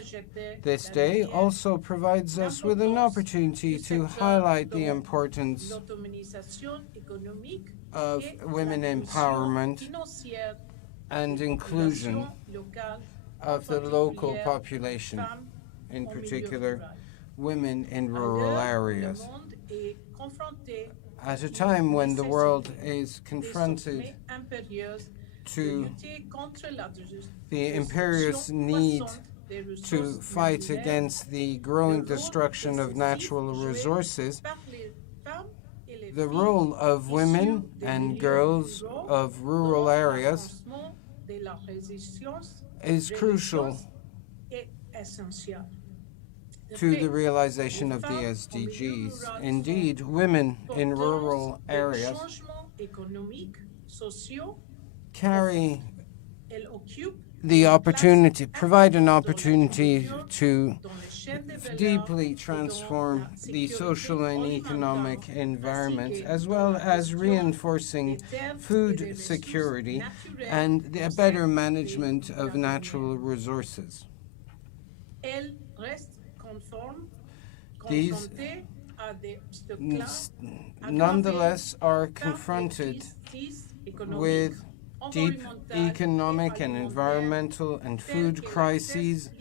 This day also provides us with an opportunity to highlight the importance of women empowerment and inclusion of the local population, in particular women in rural areas. At a time when the world is confronted to the imperious need to fight against the growing destruction of natural resources, the role of women and girls of rural areas is crucial to the realization of the SDGs. Indeed, women in rural areas carry the opportunity, provide an opportunity to deeply transform the social and economic environment, as well as reinforcing food security and a better management of natural resources. These nonetheless are confronted with deep economic and environmental and food crises,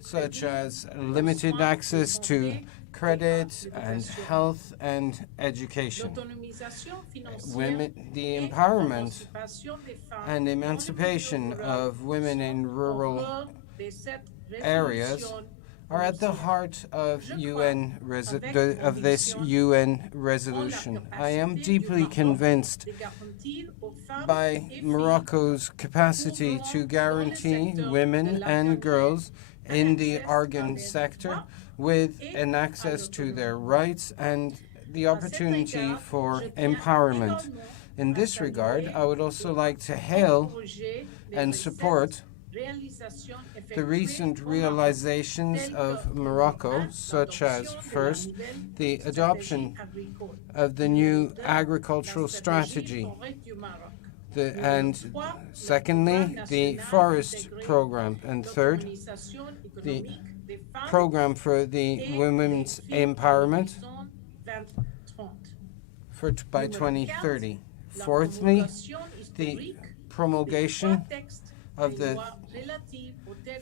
such as limited access to credit and health and education. Women, the empowerment and emancipation of women in rural areas are at the heart of this UN resolution. I am deeply convinced by Morocco's capacity to guarantee women and girls in the Argan sector with an access to their rights and the opportunity for empowerment. In this regard, I would also like to hail and support the recent realizations of Morocco, such as, first, the adoption of the new agricultural strategy, and secondly, the forest program, and third, the program for the women's empowerment by 2030. Fourthly, the promulgation of the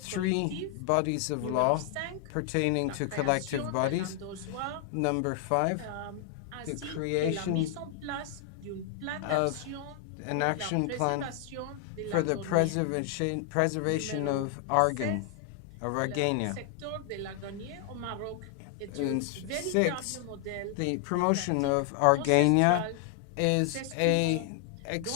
3 bodies of law pertaining to collective bodies. Number 5, the creation of an action plan for the preservation of Argania. And 6, the promotion of Argania is a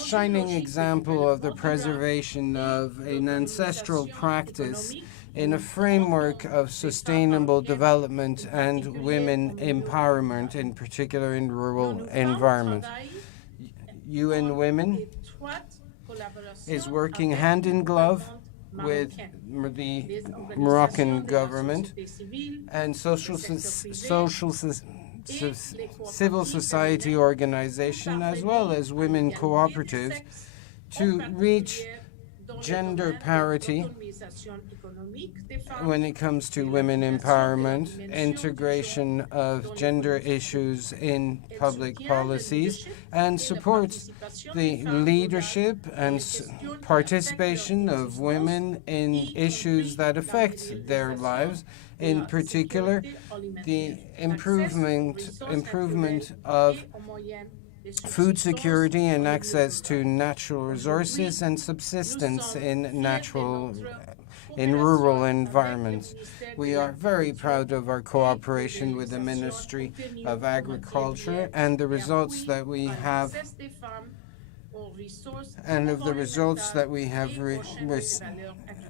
shining example of the preservation of an ancestral practice in a framework of sustainable development and women empowerment, in particular in rural environments. UN Women is working hand in glove with the Moroccan government and civil society organization, as well as women cooperatives, to reach gender parity when it comes to women empowerment, integration of gender issues in public policies, and supports the leadership and participation of women in issues that affect their lives, in particular the improvement of food security and access to natural resources and subsistence in rural environments. We are very proud of our cooperation with the Ministry of Agriculture and the results that we have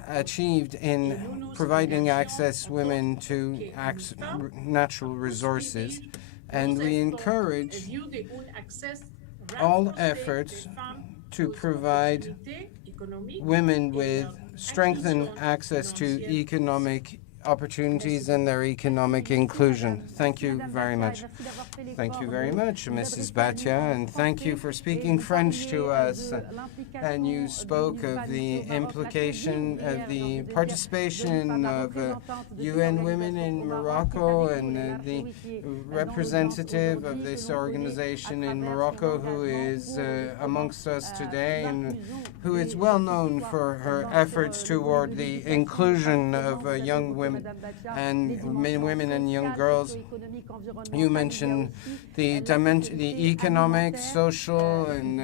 achieved in providing access women to natural resources. And we encourage all efforts to provide women with strengthened access to economic opportunities and their economic inclusion. Thank you very much. Thank you very much, Mrs. Batia, and thank you for speaking French to us. And you spoke of the implication of the participation of UN Women in Morocco and the representative of this organization in Morocco who is amongst us today and who is well known for her efforts toward the inclusion of young women and young girls. You mentioned the economic, social, and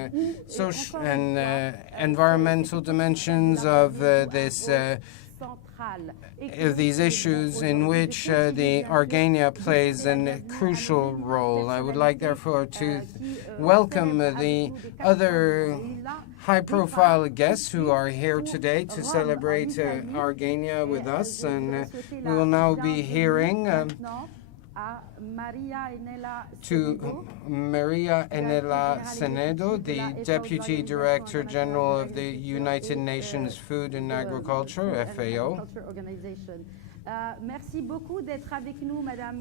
environmental dimensions of these issues in which the Argania plays a crucial role. I would like, therefore, to welcome the other high-profile guests who are here today to celebrate Argania with us, and we will now be hearing to Maria Enela Senedo, the Deputy Director General of the United Nations Food and Agriculture, FAO.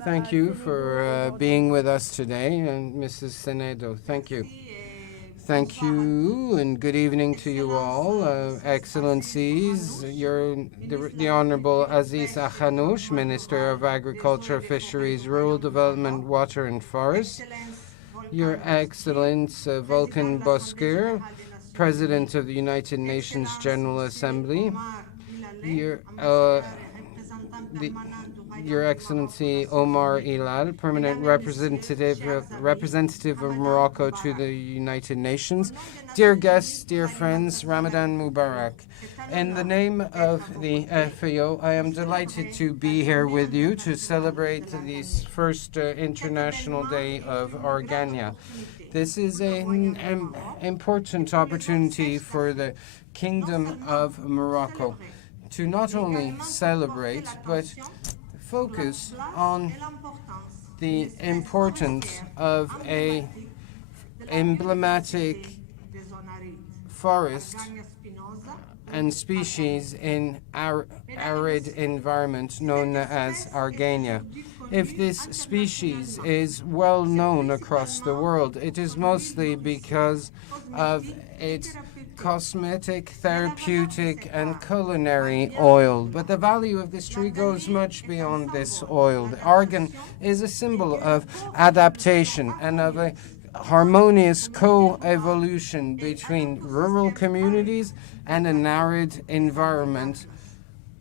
Thank you for being with us today, and Mrs. Senedo, thank you. Thank you, and good evening to you all. Excellencies, the Honorable Aziz Akhanouche, Minister of Agriculture, Fisheries, Rural Development, Water and Forests. Your Excellence Volkan Bozkır, President of the United Nations General Assembly. Your Excellency Omar Ilal, Permanent Representative of Morocco to the United Nations. Dear guests, dear friends, Ramadan Mubarak. In the name of the FAO, I am delighted to be here with you to celebrate this first International Day of Argania. This is an important opportunity for the Kingdom of Morocco to not only celebrate, but focus on the importance of an emblematic forest and species in arid environment known as Argania. If this species is well known across the world, it is mostly because of its cosmetic, therapeutic, and culinary oil. But the value of this tree goes much beyond this oil. The argan is a symbol of adaptation and of a harmonious co-evolution between rural communities and an arid environment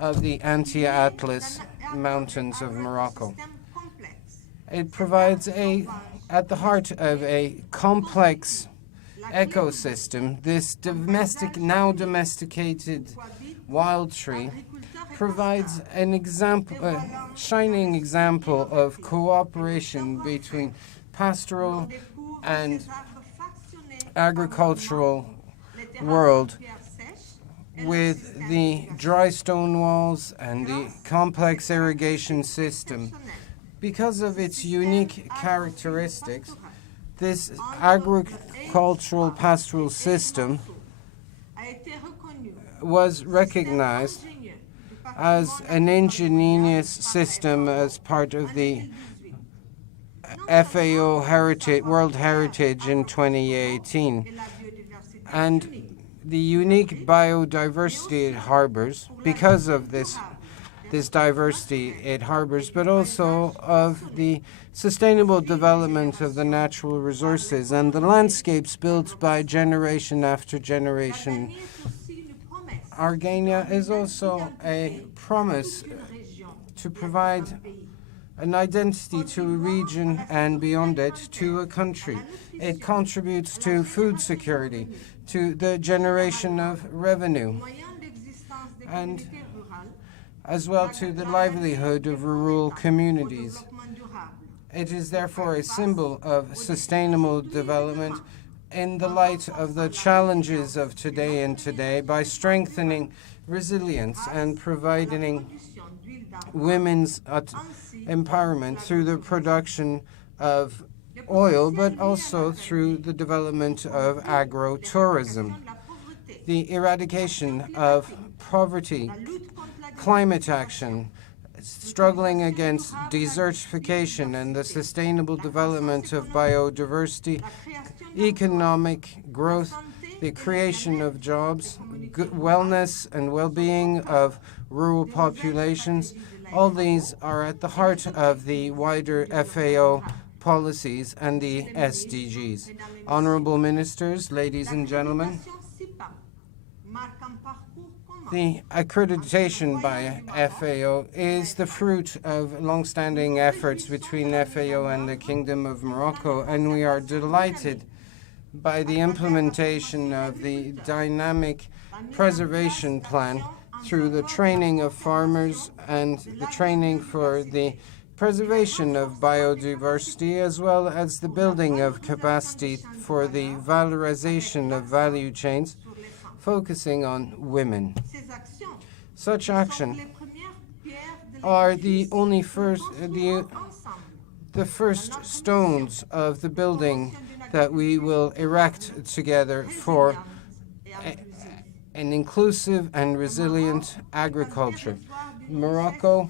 of the Anti-Atlas Mountains of Morocco. It provides at the heart of a complex ecosystem. This now domesticated wild tree provides an shining example of cooperation between pastoral and agricultural world, with the dry stone walls and the complex irrigation system. Because of its unique characteristics, this agricultural pastoral system was recognized as an ingenious system as part of the FAO World Heritage in 2018. And the unique biodiversity it harbors, because of this diversity it harbors, but also of the sustainable development of the natural resources and the landscapes built by generation after generation. Argania is also a promise to provide an identity to a region and beyond it to a country. It contributes to food security, to the generation of revenue, and as well to the livelihood of rural communities. It is therefore a symbol of sustainable development in the light of the challenges of today by strengthening resilience and providing women's empowerment through the production of oil, but also through the development of agro-tourism. The eradication of poverty, climate action, struggling against desertification and the sustainable development of biodiversity, economic growth, the creation of jobs, good wellness and well-being of rural populations. All these are at the heart of the wider FAO policies and the SDGs. Honorable ministers, ladies and gentlemen, the accreditation by FAO is the fruit of long-standing efforts between FAO and the Kingdom of Morocco, and we are delighted by the implementation of the dynamic preservation plan through the training of farmers and the training for the preservation of biodiversity, as well as the building of capacity for the valorization of value chains, focusing on women. Such action are the first stones of the building that we will erect together for an inclusive and resilient agriculture. Morocco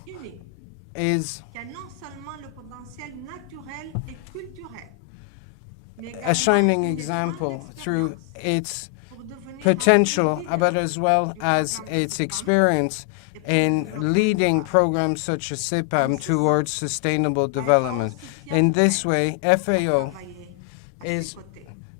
is a shining example through its potential, but as well as its experience in leading programs such as CEPAM towards sustainable development. In this way, FAO is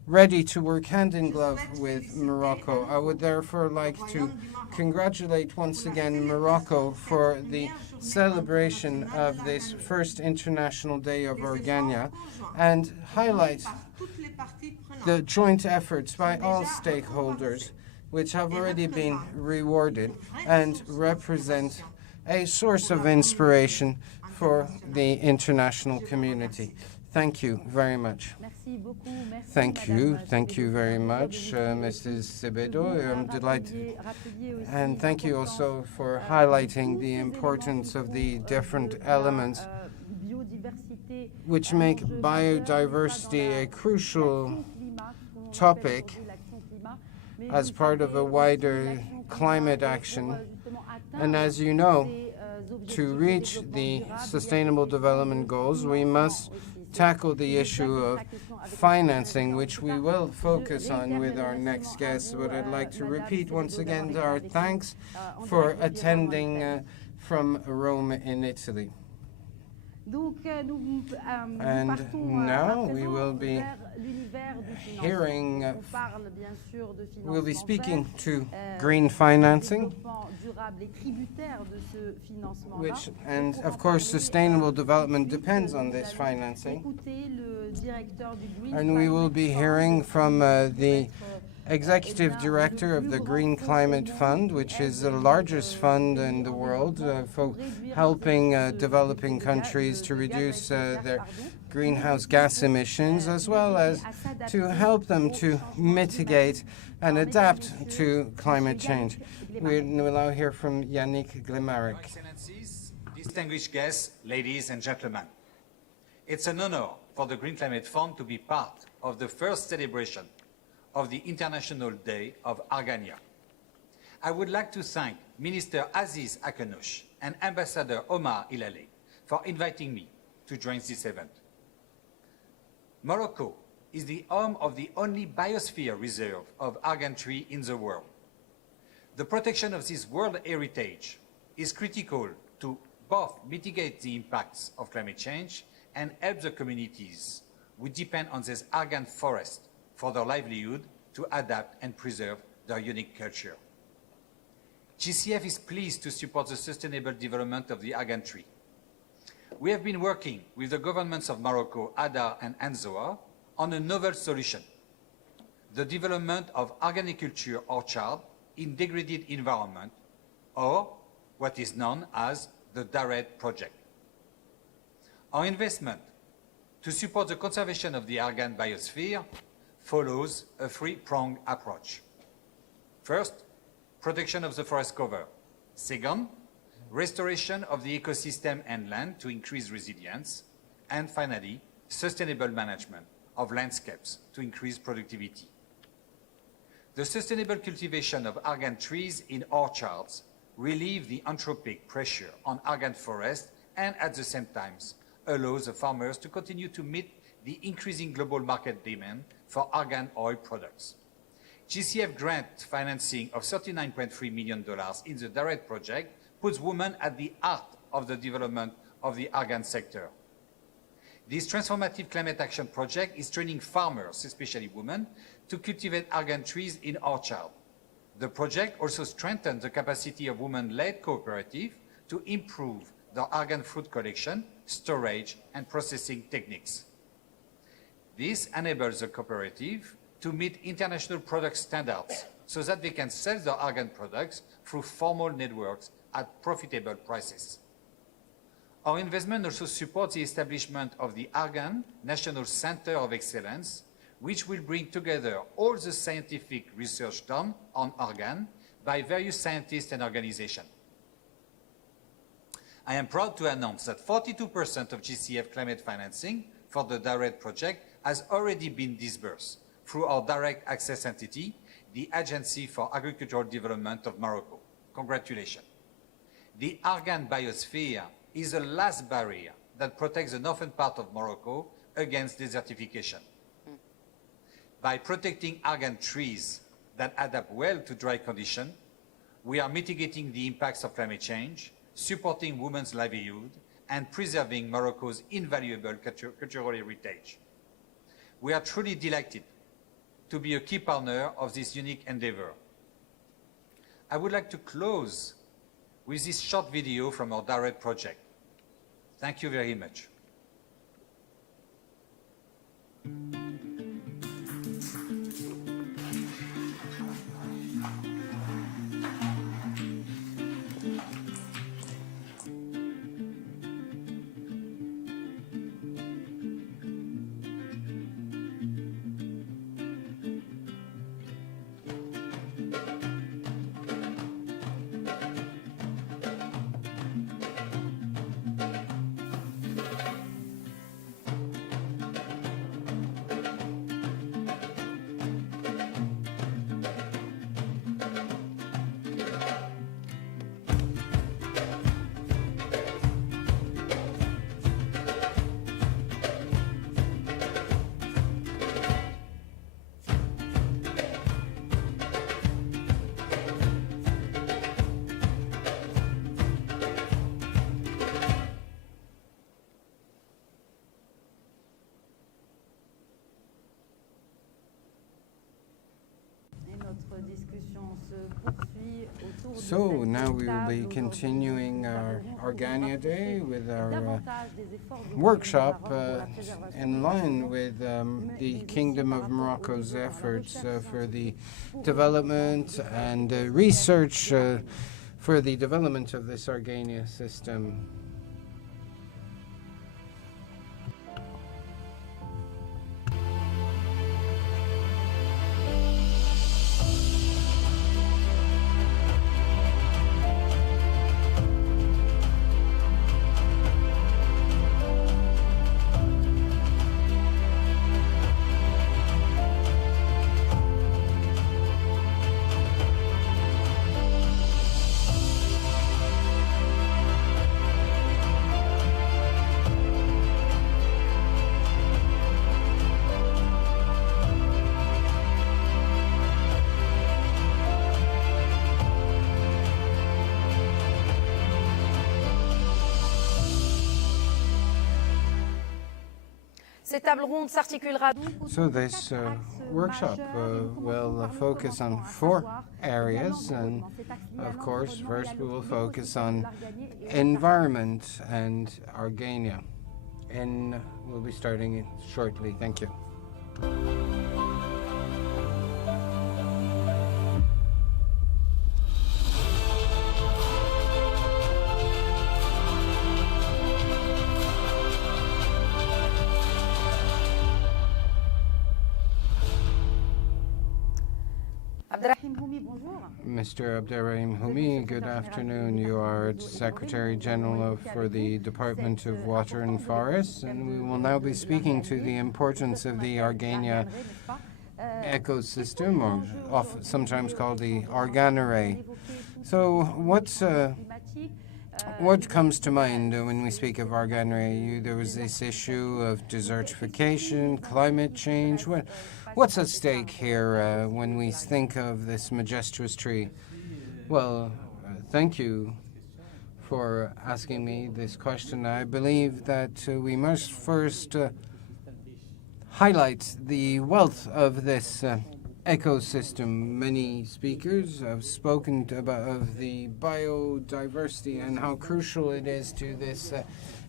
ready to work hand in glove with Morocco. I would therefore like to congratulate once again Morocco for the celebration of this first International Day of Argania and highlight the joint efforts by all stakeholders, which have already been rewarded and represent a source of inspiration for the international community. Thank you very much. Thank you very much, Mrs. Sebedo. I'm delighted. And thank you also for highlighting the importance of the different elements which make biodiversity a crucial topic as part of a wider climate action. And as you know, to reach the Sustainable Development Goals, we must tackle the issue of financing, which we will focus on with our next guest. But I'd like to repeat once again our thanks for attending from Rome in Italy. And now we will be hearing, we'll be speaking to green financing, which, and of course, sustainable development depends on this financing. And we will be hearing from the Executive Director of the Green Climate Fund, which is the largest fund in the world for helping developing countries to reduce their greenhouse gas emissions, as well as to help them to mitigate and adapt to climate change. We will now hear from Yannick Glimaric. Excellencies, distinguished guests, ladies and gentlemen. It's an honor for the Green Climate Fund to be part of the first celebration of the International Day of Argania. I would like to thank Minister Aziz Akanouch and Ambassador Omar Ilaleh for inviting me to join this event. Morocco is the home of the only biosphere reserve of argan tree in the world. The protection of this world heritage is critical to both mitigate the impacts of climate change and help the communities who depend on this argan forest for their livelihood to adapt and preserve their unique culture. GCF is pleased to support the sustainable development of the argan tree. we have been working with the governments of Morocco, Adar and Anzoa on a novel solution, the development of arboriculture orchard in degraded environment, or what is known as the DARED project. Our investment to support the conservation of the Argan biosphere follows a three-pronged approach. First, protection of the forest cover. Second, restoration of the ecosystem and land to increase resilience. And finally, sustainable management of landscapes to increase productivity. The sustainable cultivation of argan trees in orchards relieve the anthropic pressure on argan forests and at the same time allows the farmers to continue to meet the increasing global market demand for argan oil products. GCF grant financing of $39.3 million in the DARED project puts women at the heart of the development of the argan sector. This transformative climate action project is training farmers, especially women, to cultivate argan trees in orchards. The project also strengthens the capacity of women-led cooperatives to improve the argan fruit collection, storage, and processing techniques. This enables the cooperative to meet international product standards so that they can sell their argan products through formal networks at profitable prices. Our investment also supports the establishment of the Argan National Center of Excellence, which will bring together all the scientific research done on argan by various scientists and organizations. I am proud to announce that 42% of GCF climate financing for the DARED project has already been disbursed through our direct access entity, the Agency for Agricultural Development of Morocco. Congratulations. The argan biosphere is the last barrier that protects the northern part of Morocco against desertification. By protecting argan trees that adapt well to dry conditions, we are mitigating the impacts of climate change, supporting women's livelihood, and preserving Morocco's invaluable cultural heritage. We are truly delighted to be a key partner of this unique endeavor. I would like to close with this short video from our DARED project. Thank you very much. So now we will be continuing our Argania Day with our workshop in line with the Kingdom of Morocco's efforts for the development and research for the development of this Argania system. Cette table ronde s'articulera. So this workshop will focus on 4 areas, and of course, first we will focus on environment and Argania. And we'll be starting shortly. Thank you. Mr. Abderrahim Houmi, good afternoon. You are Secretary General for the Department of Water and Forests, and we will now be speaking to the importance of the Argania ecosystem, or sometimes called the Argania. So what comes to mind when we speak of Argania? There was this issue of desertification, climate change. What's at stake here when we think of this majestuous tree? Well, thank you for asking me this question. I believe that we must first highlight the wealth of this ecosystem. Many speakers have spoken of the biodiversity and how crucial it is to this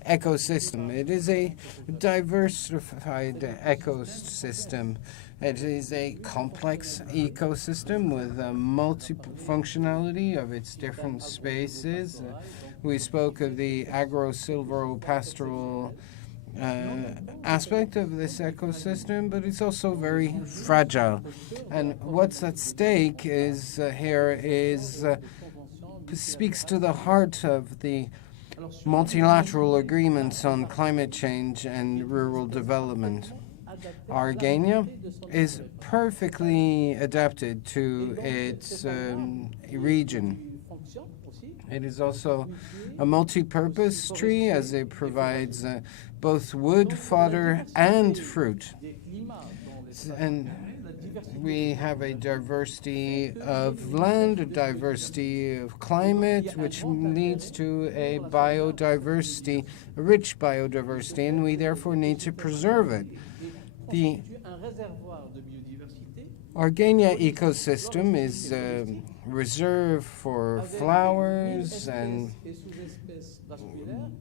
ecosystem. It is a diversified ecosystem. It is a complex ecosystem with a multifunctionality of its different spaces. We spoke of the agro-silvopastoral aspect of this ecosystem, but it's also very fragile. And what's at stake is speaks to the heart of the multilateral agreements on climate change and rural development. Argania is perfectly adapted to its region. It is also a multi-purpose tree, as it provides both wood, fodder, and fruit. And we have a diversity of land, a diversity of climate, which leads to a biodiversity, a rich biodiversity, and we therefore need to preserve it. The Argania ecosystem is reserved for flowers and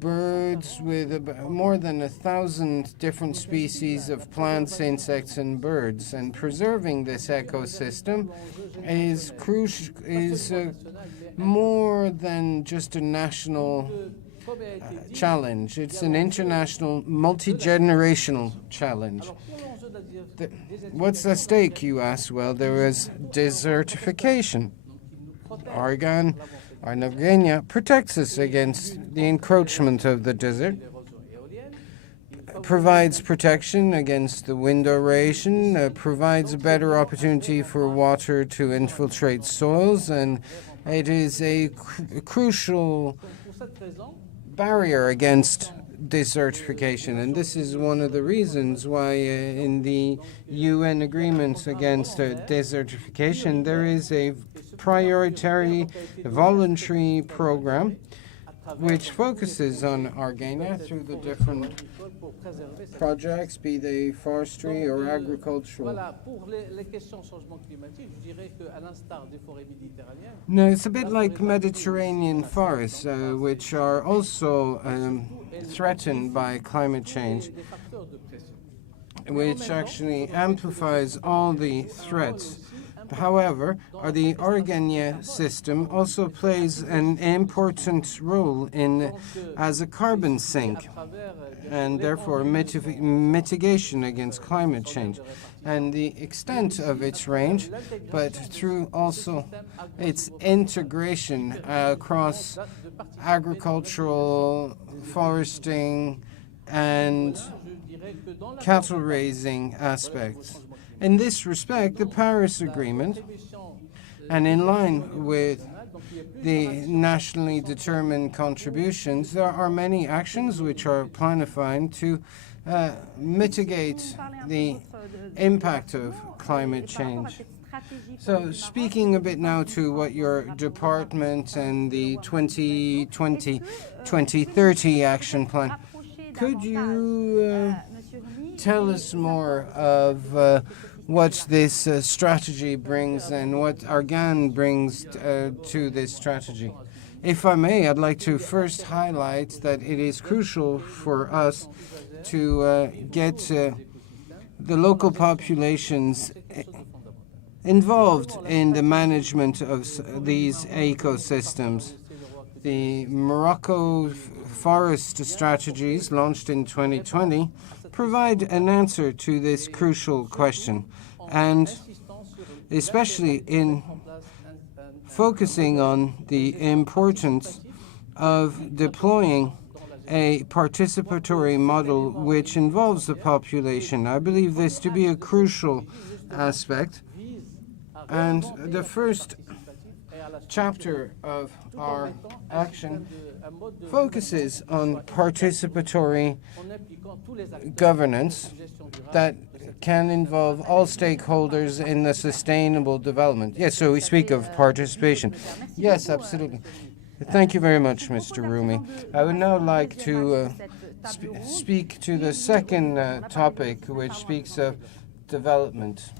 birds with more than 1,000 different species of plants, insects, and birds. And preserving this ecosystem is more than just a national challenge. It's an international, multi-generational challenge. What's at stake, you ask? Well, there is desertification. Argania protects us against the encroachment of the desert, provides protection against the wind aeration, provides a better opportunity for water to infiltrate soils, and it is a crucial barrier against desertification. And this is one of the reasons why in the UN agreements against desertification, there is a priority voluntary program which focuses on Argania through the different projects, be they forestry or agricultural. No, it's a bit like Mediterranean forests, which are also threatened by climate change, which actually amplifies all the threats. However, the Argania system also plays an important role as a carbon sink and therefore mitigation against climate change. And the extent of its range, but through also its integration across agricultural, foresting, and cattle raising aspects. In this respect, the Paris Agreement, and in line with the nationally determined contributions, there are many actions which are planified to mitigate the impact of climate change. So speaking a bit now to what your department and the 2020-2030 action plan, could you tell us more of what this strategy brings and what Argan brings to this strategy. If I may, I'd like to first highlight that it is crucial for us to get the local populations involved in the management of these ecosystems. The Morocco forest strategies launched in 2020 provide an answer to this crucial question, and especially in focusing on the importance of deploying a participatory model which involves the population. I believe this to be a crucial aspect, and the first chapter of our action focuses on participatory governance that can involve all stakeholders in the sustainable development. Yes, so we speak of participation. Yes, absolutely. Thank you very much, Mr. Rumi. I would now like to speak to the second topic, which speaks of development.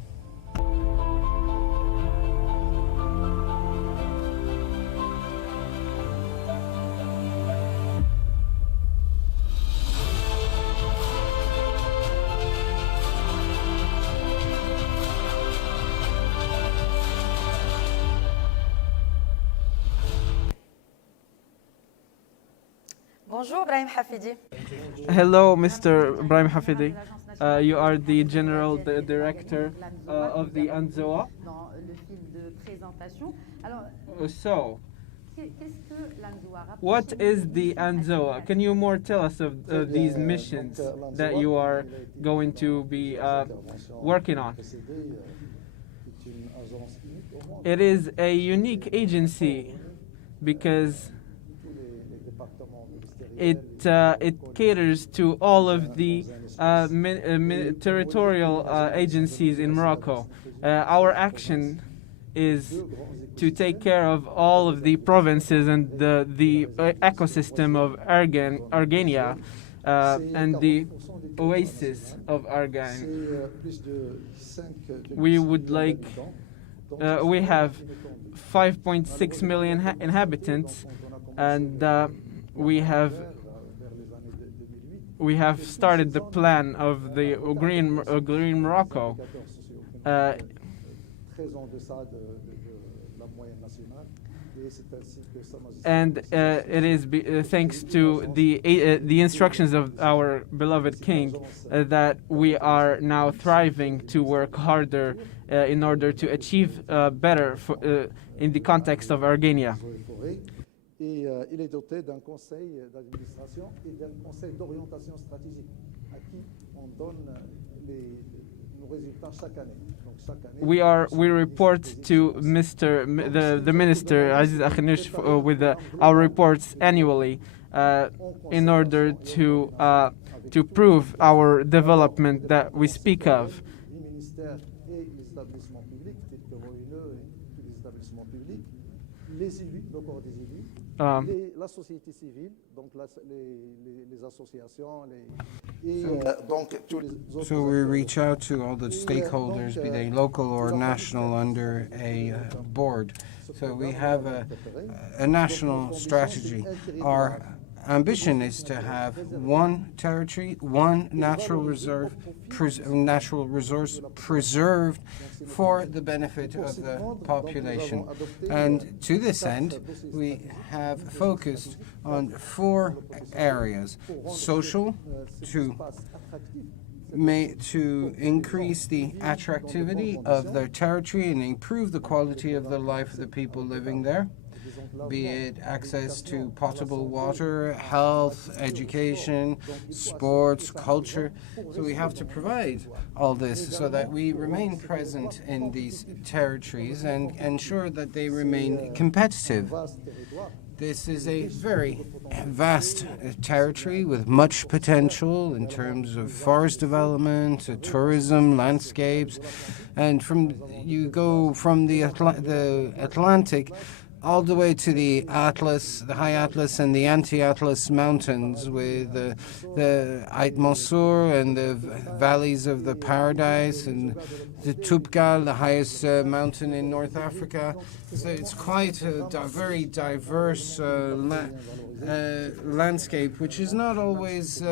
Bonjour, Brahim Hafidi. Hello, Mr. Brahim Hafidi. You are the General Director of the ANZOA. So, what is the ANZOA? Can you more tell us of these missions that you are going to be working on? It is a unique agency because it caters to all of the territorial agencies in Morocco. Our action is to take care of all of the provinces and the ecosystem of Argania and the oasis of Argania. We would like, we have 5.6 million inhabitants, and we have started the plan of the Green Morocco. And it is thanks to the instructions of our beloved king that we are now thriving to work harder in order to achieve better in the context of Argania. Il est doté d'un conseil d'administration et d'un conseil d'orientation stratégique à qui on donne nos résultats chaque année. Donc chaque année. We report to the Minister Aziz Akhnouch with our reports annually in order to prove our development that we speak of. Les élus, le corps des élus, la société civile, donc les associations, So we reach out to all the stakeholders, be they local or national, under a board. So we have a national strategy. Our ambition is to have one territory, one natural resource preserved for the benefit of the population. And to this end, we have focused on 4 areas: social, to increase the attractivity of their territory and improve the quality of the life of the people living there, be it access to potable water, health, education, sports, culture. So we have to provide all this so that we remain present in these territories and ensure that they remain competitive. This is a very vast territory with much potential in terms of forest development, tourism, landscapes, and you go from the Atlantic all the way to the Atlas, the High Atlas and the Anti-Atlas mountains with the Ait Mansour and the valleys of the Paradise and the Tubgal, the highest mountain in North Africa. So it's quite a very diverse landscape, which is not always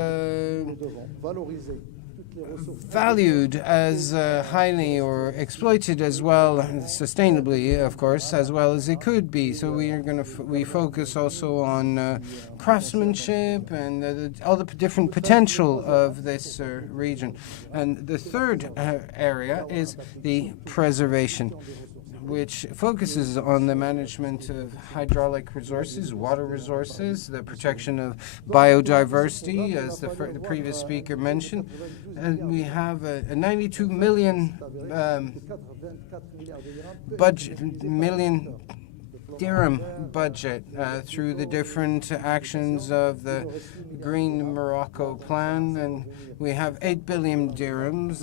valued as highly or exploited as well, sustainably, of course, as well as it could be. So we focus also on craftsmanship and all the different potential of this region. And the third area is the preservation, which focuses on the management of hydraulic resources, water resources, the protection of biodiversity, as the previous speaker mentioned. And we have a 92 million dirham budget through the different actions of the Green Morocco Plan, and we have 8 billion dirhams.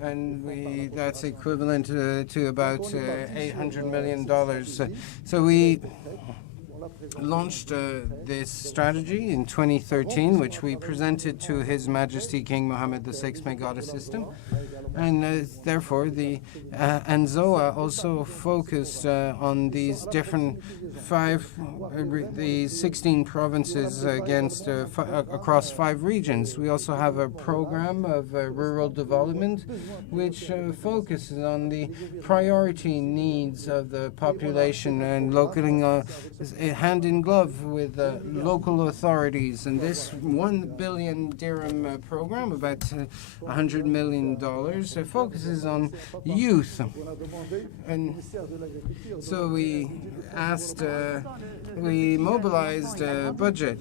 And that's equivalent to about $800 million. So we launched this strategy in 2013, which we presented to His Majesty King Mohammed VI, may God assist him. And therefore, the ANZOA also focused on these different the 16 provinces across 5 regions. We also have a program of rural development, which focuses on the priority needs of the population and locating hand in glove with local authorities. And this 1 billion dirham program, about $100 million, focuses on youth. And so we mobilized a budget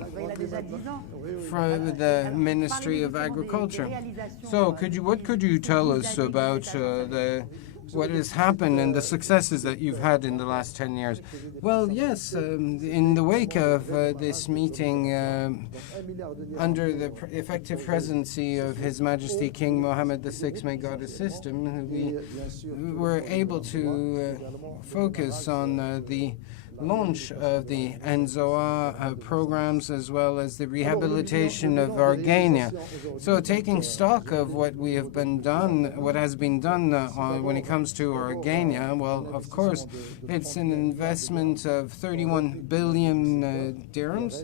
from the Ministry of Agriculture. So what could you tell us about what has happened and the successes that you've had in the last 10 years? Well, yes, in the wake of this meeting, under the effective presidency of His Majesty King Mohammed VI, may God assist him, we were able to focus on the launch of the ANZOA programs as well as the rehabilitation of Argania. So taking stock of what has been done when it comes to Argania, well, of course, it's an investment of 31 billion dirhams,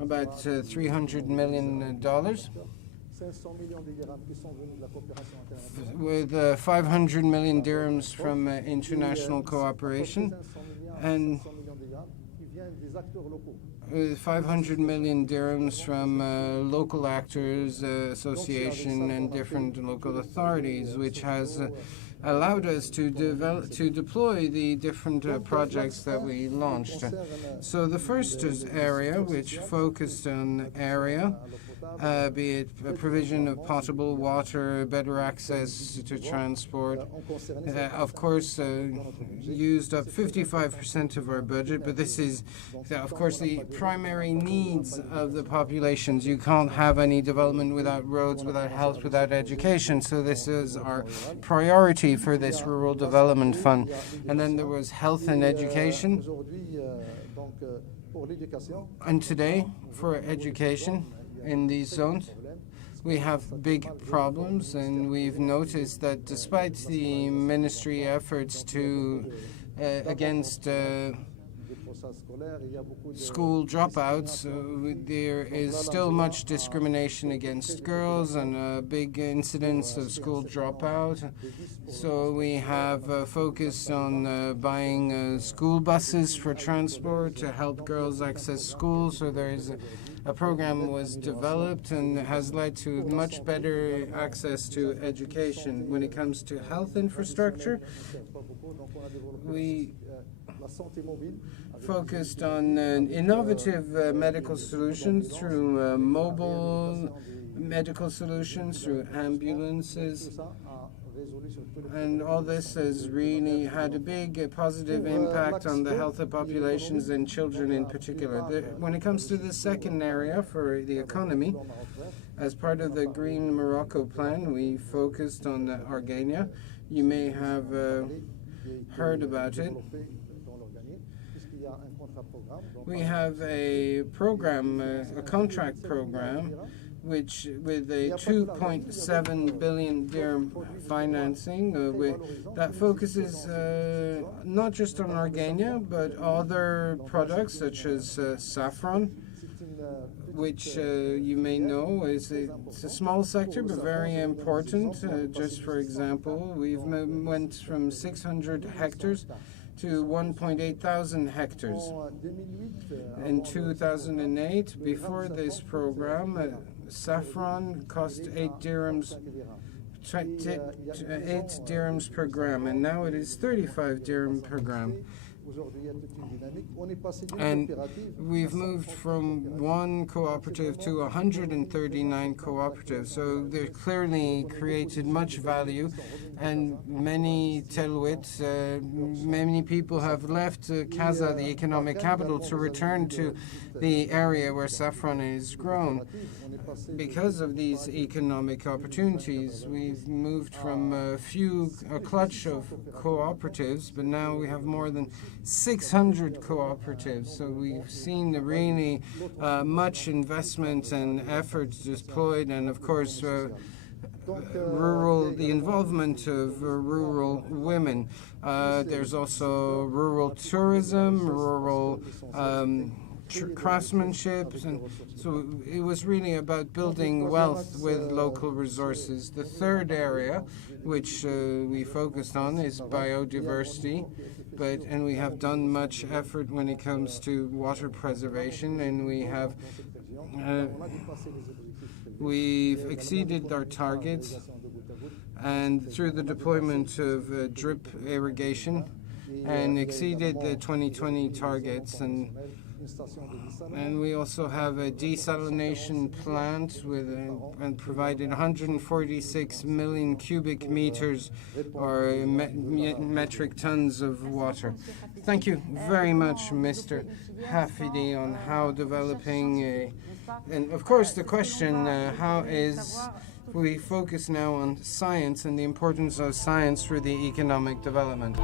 about $300 million, with 500 million dirhams from international cooperation, and 500 million dirhams from local actors, association, and different local authorities, which has allowed us to deploy the different projects that we launched. So the first area, which focused on be it a provision of potable water, better access to transport, of course, used up 55% of our budget, but this is, of course, the primary needs of the populations. You can't have any development without roads, without health, without education, so this is our priority for this Rural Development Fund. And then there was health and education. And today, for education, in these zones, we have big problems, and we've noticed that despite the ministry efforts against school dropouts, there is still much discrimination against girls and a big incidence of school dropout. So we have focused on buying school buses for transport to help girls access school. So there is a program was developed and has led to much better access to education. When it comes to health infrastructure, we focused on innovative medical solutions through mobile medical solutions, through ambulances. And all this has really had a big positive impact on the health of populations and children in particular. When it comes to the second area for the economy, as part of the Green Morocco Plan, we focused on Argania. You may have heard about it. We have a program, a contract program, which with a 2.7 billion dirham financing that focuses not just on Argania, but other products such as saffron, which you may know it's a small sector but very important. Just for example, we've went from 600 hectares to 1.8 thousand hectares. In 2008, before this program, saffron cost 8 dirhams per gram, and now it is 35 dirham per gram. And we've moved from one cooperative to 139 cooperatives, so they've clearly created much value, and many Telwit, many people have left Kaza, the economic capital, to return to the area where saffron is grown. Because of these economic opportunities, we've moved from a clutch of cooperatives, but now we have more than 600 cooperatives. So we've seen really much investment and efforts deployed, and of course, the involvement of rural women. There's also rural tourism, rural craftsmanship, and so it was really about building wealth with local resources. The third area which we focused on is biodiversity, and we have done much effort when it comes to water preservation, and we've exceeded our targets, and through the deployment of drip irrigation, and exceeded the 2020 targets, and we also have a desalination plant and provided 146 million cubic meters or metric tons of water. Thank you very much, Mr. Hafidi, on how developing and of course the question, we focus now on science and the importance of science for the economic development.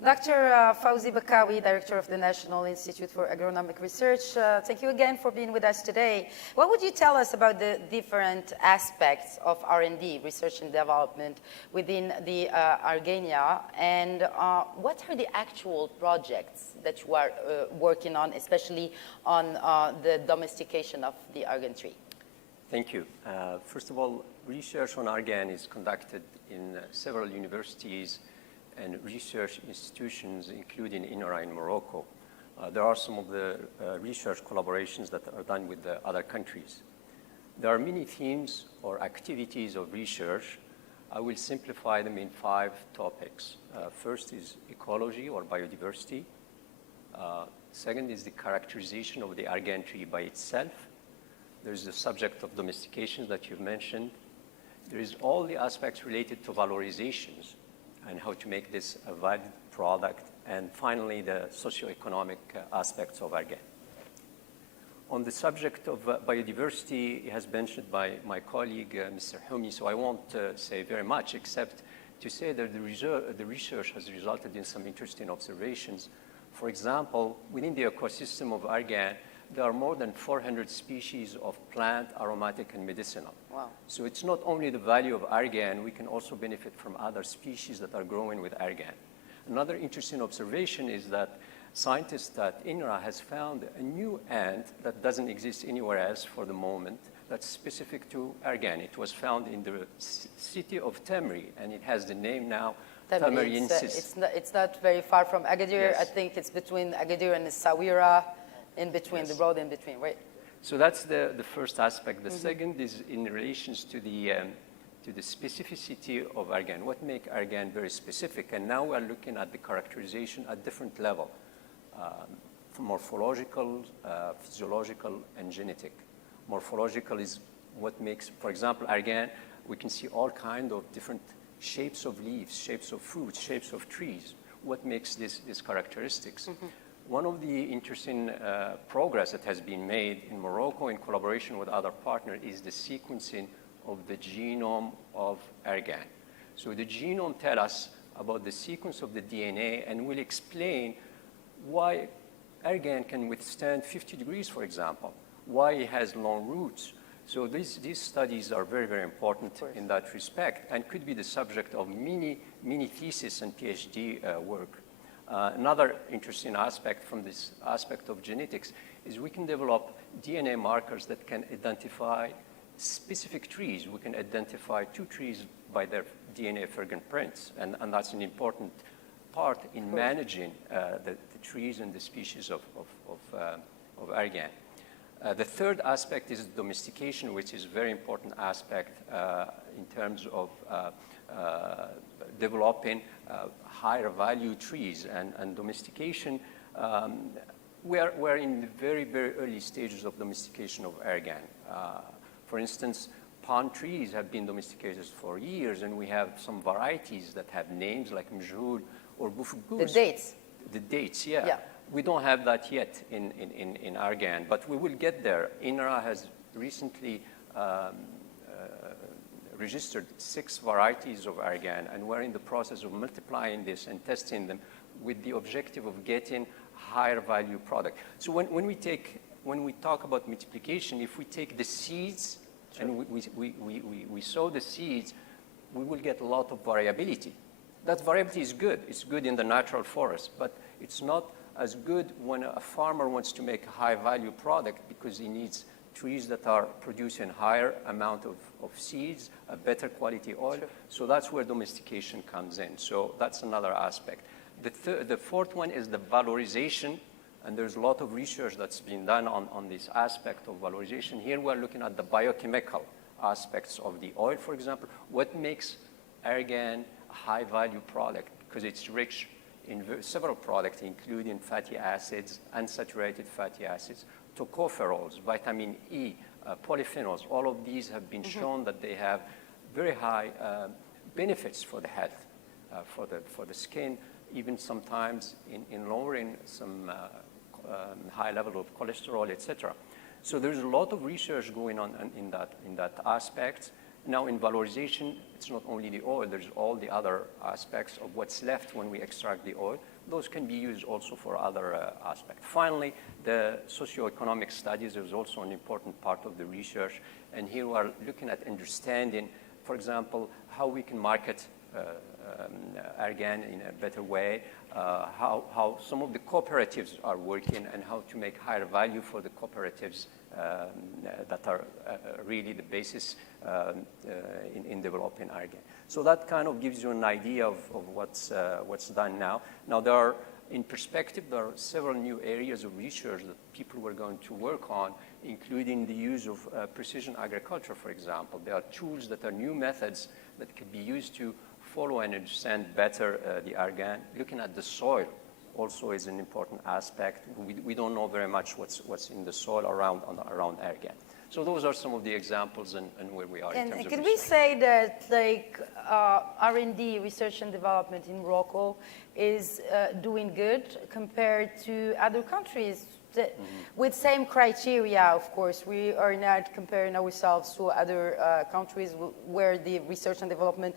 Dr. Fawzi Bakawi, Director of the National Institute for Agronomic Research, thank you again for being with us today. What would you tell us about the different aspects of R&D, research and development, within the Argania, and what are the actual projects that you are working on, especially on the domestication of the argan tree? Thank you. First of all, research on argan is conducted in several universities and research institutions, including INRA in Morocco. There are some of the research collaborations that are done with the other countries. There are many themes or activities of research. I will simplify them in 5 topics. First is ecology or biodiversity. Second is the characterization of the argan tree by itself. There's the subject of domestication that you've mentioned. There is all the aspects related to valorizations and how to make this a valid product, and finally the socioeconomic aspects of argan. On the subject of biodiversity, it has been mentioned by my colleague, Mr. Houmi, so I won't say very much except to say that the research has resulted in some interesting observations. For example, within the ecosystem of argan, there are more than 400 species of plant, aromatic, and medicinal. Wow. So it's not only the value of argan, we can also benefit from other species that are growing with argan. Another interesting observation is that scientists at INRA has found a new ant that doesn't exist anywhere else for the moment that's specific to argan. It was found in the city of Tamri, and it has the name now Tamariensis. It's not very far from Agadir. Yes. I think it's between Agadir and Sawira, in between, Yes. the road in between, right? So that's the first aspect. The second is in relations to the specificity of argan. What makes argan very specific? And now we're looking at the characterization at different level, morphological, physiological, and genetic. Morphological is what makes, for example, argan, We can see all kinds of different shapes of leaves, shapes of fruits, shapes of trees. What makes these characteristics? One of the interesting progress that has been made in Morocco in collaboration with other partners is the sequencing of the genome of argan. So the genome tells us about the sequence of the DNA and will explain why argan can withstand 50 degrees, for example, why it has long roots. So these studies are very, very important in that respect and could be the subject of many thesis and PhD work. Another interesting aspect from this aspect of genetics is we can develop DNA markers that can identify specific trees. We can identify 2 trees by their DNA fingerprints, and that's an important part in managing the trees and the species of argan. The third aspect is domestication, which is a very important aspect in terms of developing higher value trees and domestication. We're in the very, very early stages of domestication of argan. For instance, palm trees have been domesticated for years, and we have some varieties that have names like Mjhoul or Boufgouz. The dates. The dates, yeah. We don't have that yet in argan, but we will get there. INRA has recently registered 6 varieties of argan, and we're in the process of multiplying this and testing them with the objective of getting higher value product. So when we talk about multiplication, if we take the seeds and we sow the seeds, we will get a lot of variability. That variability is good. It's good in the natural forest, but it's not as good when a farmer wants to make a high value product because he needs trees that are producing higher amount of seeds, a better quality oil. So that's where domestication comes in. So that's another aspect. The fourth one is the valorization, and there's a lot of research that's been done on this aspect of valorization. Here we're looking at the biochemical aspects of the oil, for example. What makes argan a high value product? Because it's rich in several products, including fatty acids, unsaturated fatty acids, tocopherols, vitamin E, polyphenols. All of these have been shown that they have very high benefits for the health, for the skin, even sometimes in lowering some high level of cholesterol, etc. So there's a lot of research going on in that aspect. Now in valorization, it's not only the oil, there's all the other aspects of what's left when we extract the oil. Those can be used also for other aspects. Finally, the socioeconomic studies is also an important part of the research. And here we are looking at understanding, for example, how we can market argan in a better way, how some of the cooperatives are working, and how to make higher value for the cooperatives that are really the basis in developing argan. So that kind of gives you an idea of what's done now. Now in perspective, there are several new areas of research that people were going to work on, including the use of precision agriculture, for example. There are tools that are new methods that could be used to follow and understand better the argan. Looking at the soil also is an important aspect. We don't know very much what's in the soil around argan. So those are some of the examples and where we are in terms of can research. we say that like R&D, research and development in Morocco is doing good compared to other countries? With same criteria, of course. We are not comparing ourselves to other countries where the research and development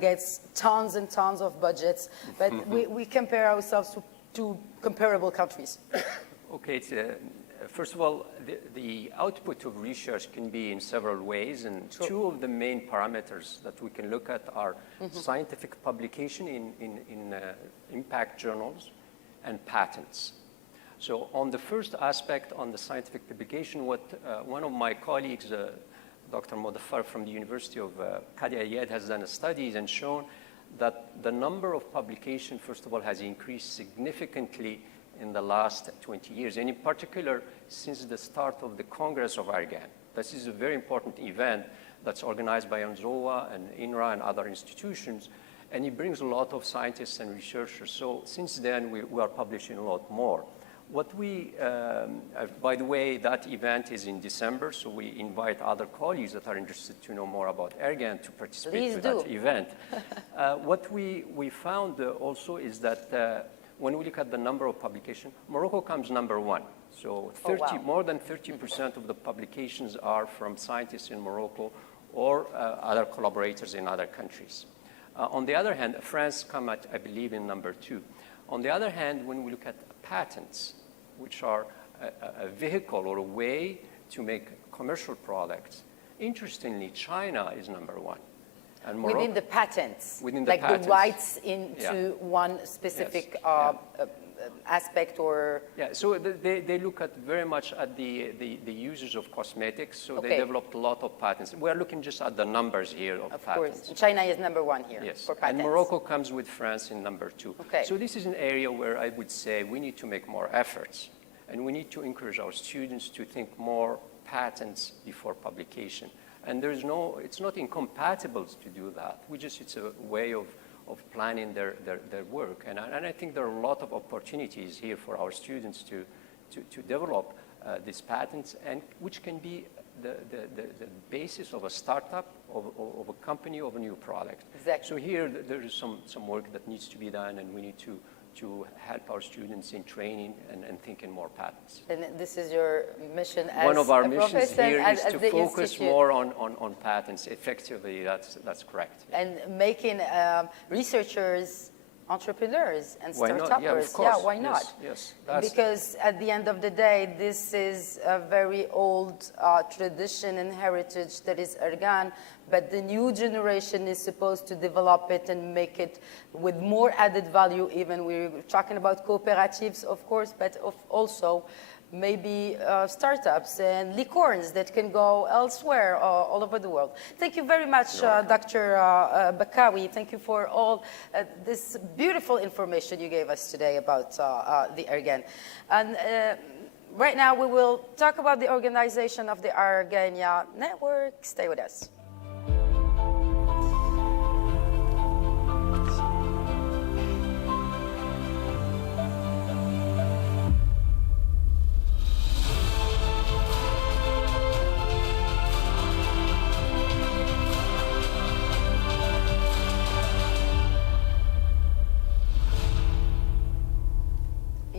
gets tons and tons of budgets, but we compare ourselves to comparable countries. Okay, first of all, the output of research can be in several ways, and two of the main parameters that we can look at are scientific publication in impact journals and patents. So on the first aspect, on the scientific publication, what one of my colleagues, Dr. Modaffar from the University of Qadi Ayad, has done studies and shown that the number of publications, first of all, has increased significantly in the last 20 years, and in particular, since the start of the Congress of Argan. This is a very important event that's organized by UNZOA and INRA and other institutions, and it brings a lot of scientists and researchers. So since then, we are publishing a lot more. What we, by the way, that event is in December, so we invite other colleagues that are interested to know more about Argan to participate in that event. What we found also is that when we look at the number of publications, Morocco comes number one. So more than 30% of the publications are from scientists in Morocco or other collaborators in other countries. On the other hand, France come at, I believe, in number two. On the other hand, when we look at patents, which are a vehicle or a way to make commercial products, interestingly, China is number one. And Morocco, within the patents, within the like patents. The rights into one specific aspect or... Yeah, so they look at very much at the users of cosmetics, so they developed a lot of patents. We're looking just at the numbers here of patents. Of course, China is number one here for patents. And Morocco comes with France in number two. So this is an area where I would say we need to make more efforts, and we need to encourage our students to think more patents before publication. And it's not incompatible to do that. It's a way of planning their work. And I think there are a lot of opportunities here for our students to develop these patents, and which can be the basis of a startup, of a company, of a new product. Exactly. So here there is some work that needs to be done, and we need to help our students in training and thinking more patents. And this is your mission as one of our a missions here is to focus institute. more on patents. Effectively, that's correct. And making researchers entrepreneurs and startups. Why not? Yes. Because at the end of the day, this is a very old tradition and heritage that is Argan, but the new generation is supposed to develop it and make it with more added value. Even we're talking about cooperatives, of course, but also maybe startups and licorns that can go elsewhere, all over the world. Thank you very much, Dr. Bakawi. Thank you for all this beautiful information you gave us today about the Argan. And right now we will talk about the organization of the Argania network. Stay with us.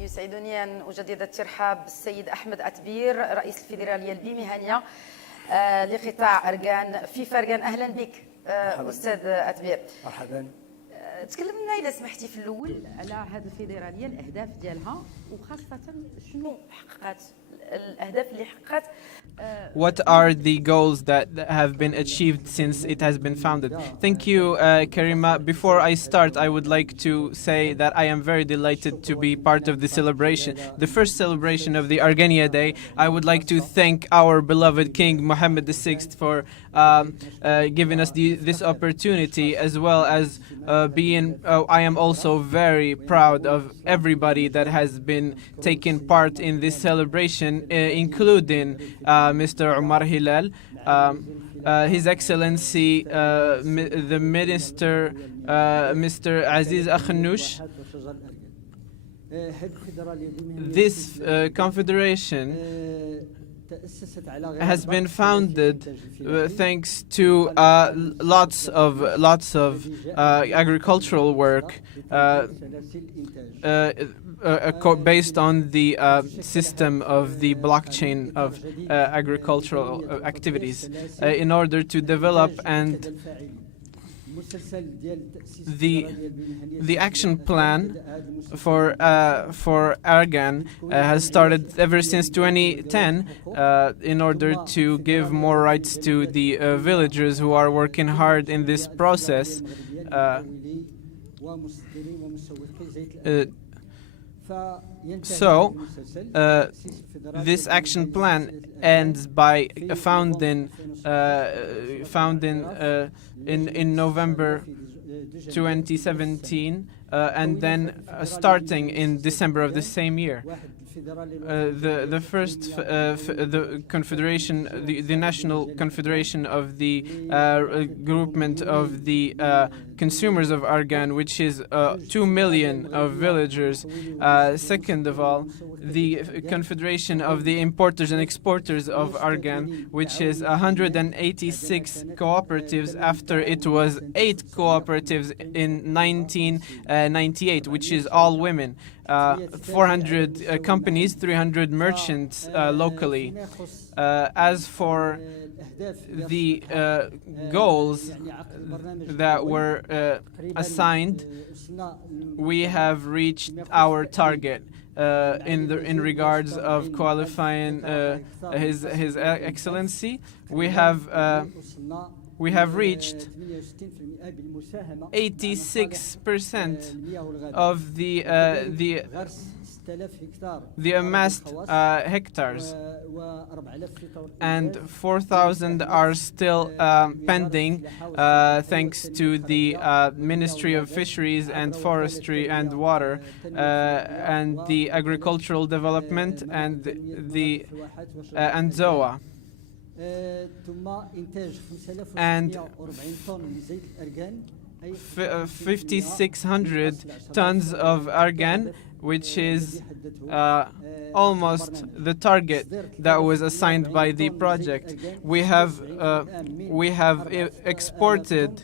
يسعدني أن أجدد الترحاب بالسيد أحمد أتبير رئيس الفيدرالية المهنية لقطاع أرغان في أرغان. أهلا بك أستاذ أتبير. مرحبا. تكلم لنا إذا سمحتي في الأول على هذه الفيدرالية الأهداف ديالها وخاصة شنو حققت الأهداف اللي حققت. What are the goals that have been achieved since it has been founded? Thank you, Karima. Before I start, I would like to say that I am very delighted to be part of the celebration, the first celebration of the Argania Day. I would like to thank our beloved King Mohammed VI for giving us this opportunity, as well as I am also very proud of everybody that has been taking part in this celebration, including Mr. Omar Hilal, His Excellency, the Minister, Mr. Aziz Akhnouch. This confederation has been founded thanks to lots of agricultural work based on the system of the blockchain of agricultural activities in order to develop, and the action plan for Argan has started ever since 2010 in order to give more rights to the villagers who are working hard in this process. This action plan ends by founding in November 2017 and then starting in December of the same year. The first confederation, the National Confederation of the Groupment of the consumers of argan, which is 2 million of villagers. Second of all, the Confederation of the Importers and Exporters of Argan, which is 186 cooperatives after it was 8 cooperatives in 1998, which is all women. 400 companies, 300 merchants locally. As for the goals that were assigned, we have reached our target in regards of qualifying His Excellency. We have reached 86% of the amassed hectares, and 4,000 are still pending, thanks to the Ministry of Fisheries and Forestry and Water, and the Agricultural Development and the and ZOA. And 5,600 tons of argan, which is almost the target that was assigned by the project. We have exported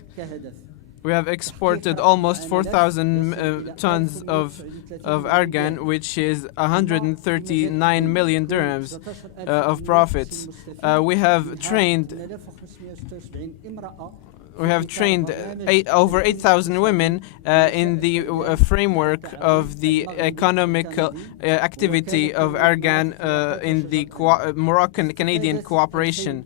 almost 4,000 tons of argan, which is 139 million dirhams of profits. We have trained over 8,000 women in the framework of the economic activity of argan in the Moroccan-Canadian cooperation.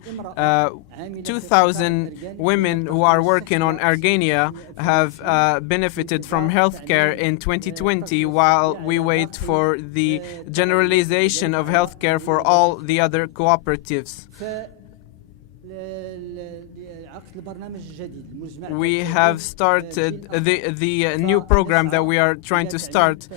2,000 women who are working on Argania have benefited from healthcare in 2020, while we wait for the generalization of healthcare for all the other cooperatives. We have started the new program that we are trying to start.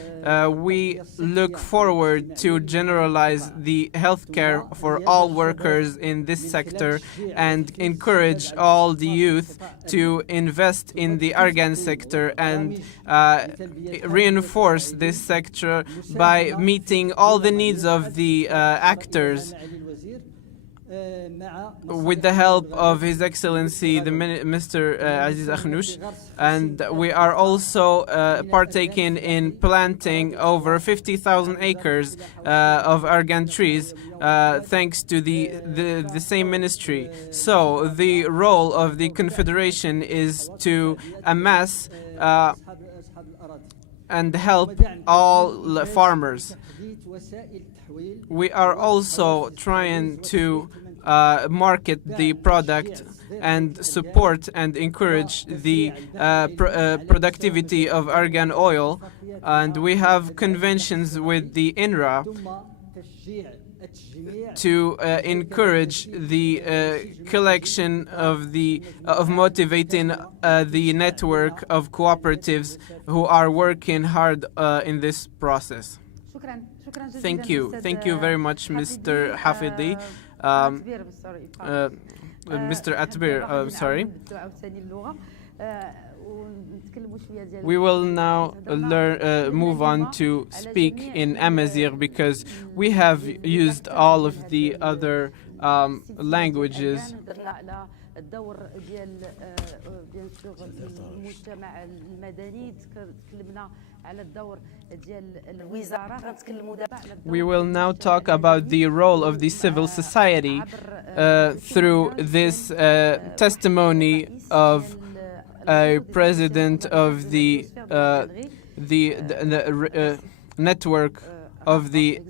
We look forward to generalize the healthcare for all workers in this sector and encourage all the youth to invest in the argan sector and reinforce this sector by meeting all the needs of the actors, with the help of His Excellency Mr. Aziz Akhnouch. And we are also partaking in planting over 50,000 acres of argan trees, thanks to the same ministry. So the role of the Confederation is to amass and help all farmers. We are also trying to market the product and support and encourage the productivity of argan oil, and we have conventions with the INRA to encourage the collection of motivating the network of cooperatives who are working hard in this process. Thank you very much, Mr. Hafidi. Mr. Atbir, sorry. We will now move on to speak in Amazigh, because we have used all of the other languages. الدور ديال بيان سور المجتمع المدني، تكلمنا على الدور ديال الوزاره، غنتكلموا دابا على الدور. We will now talk about the role of the civil society through this testimony of a president of the network of the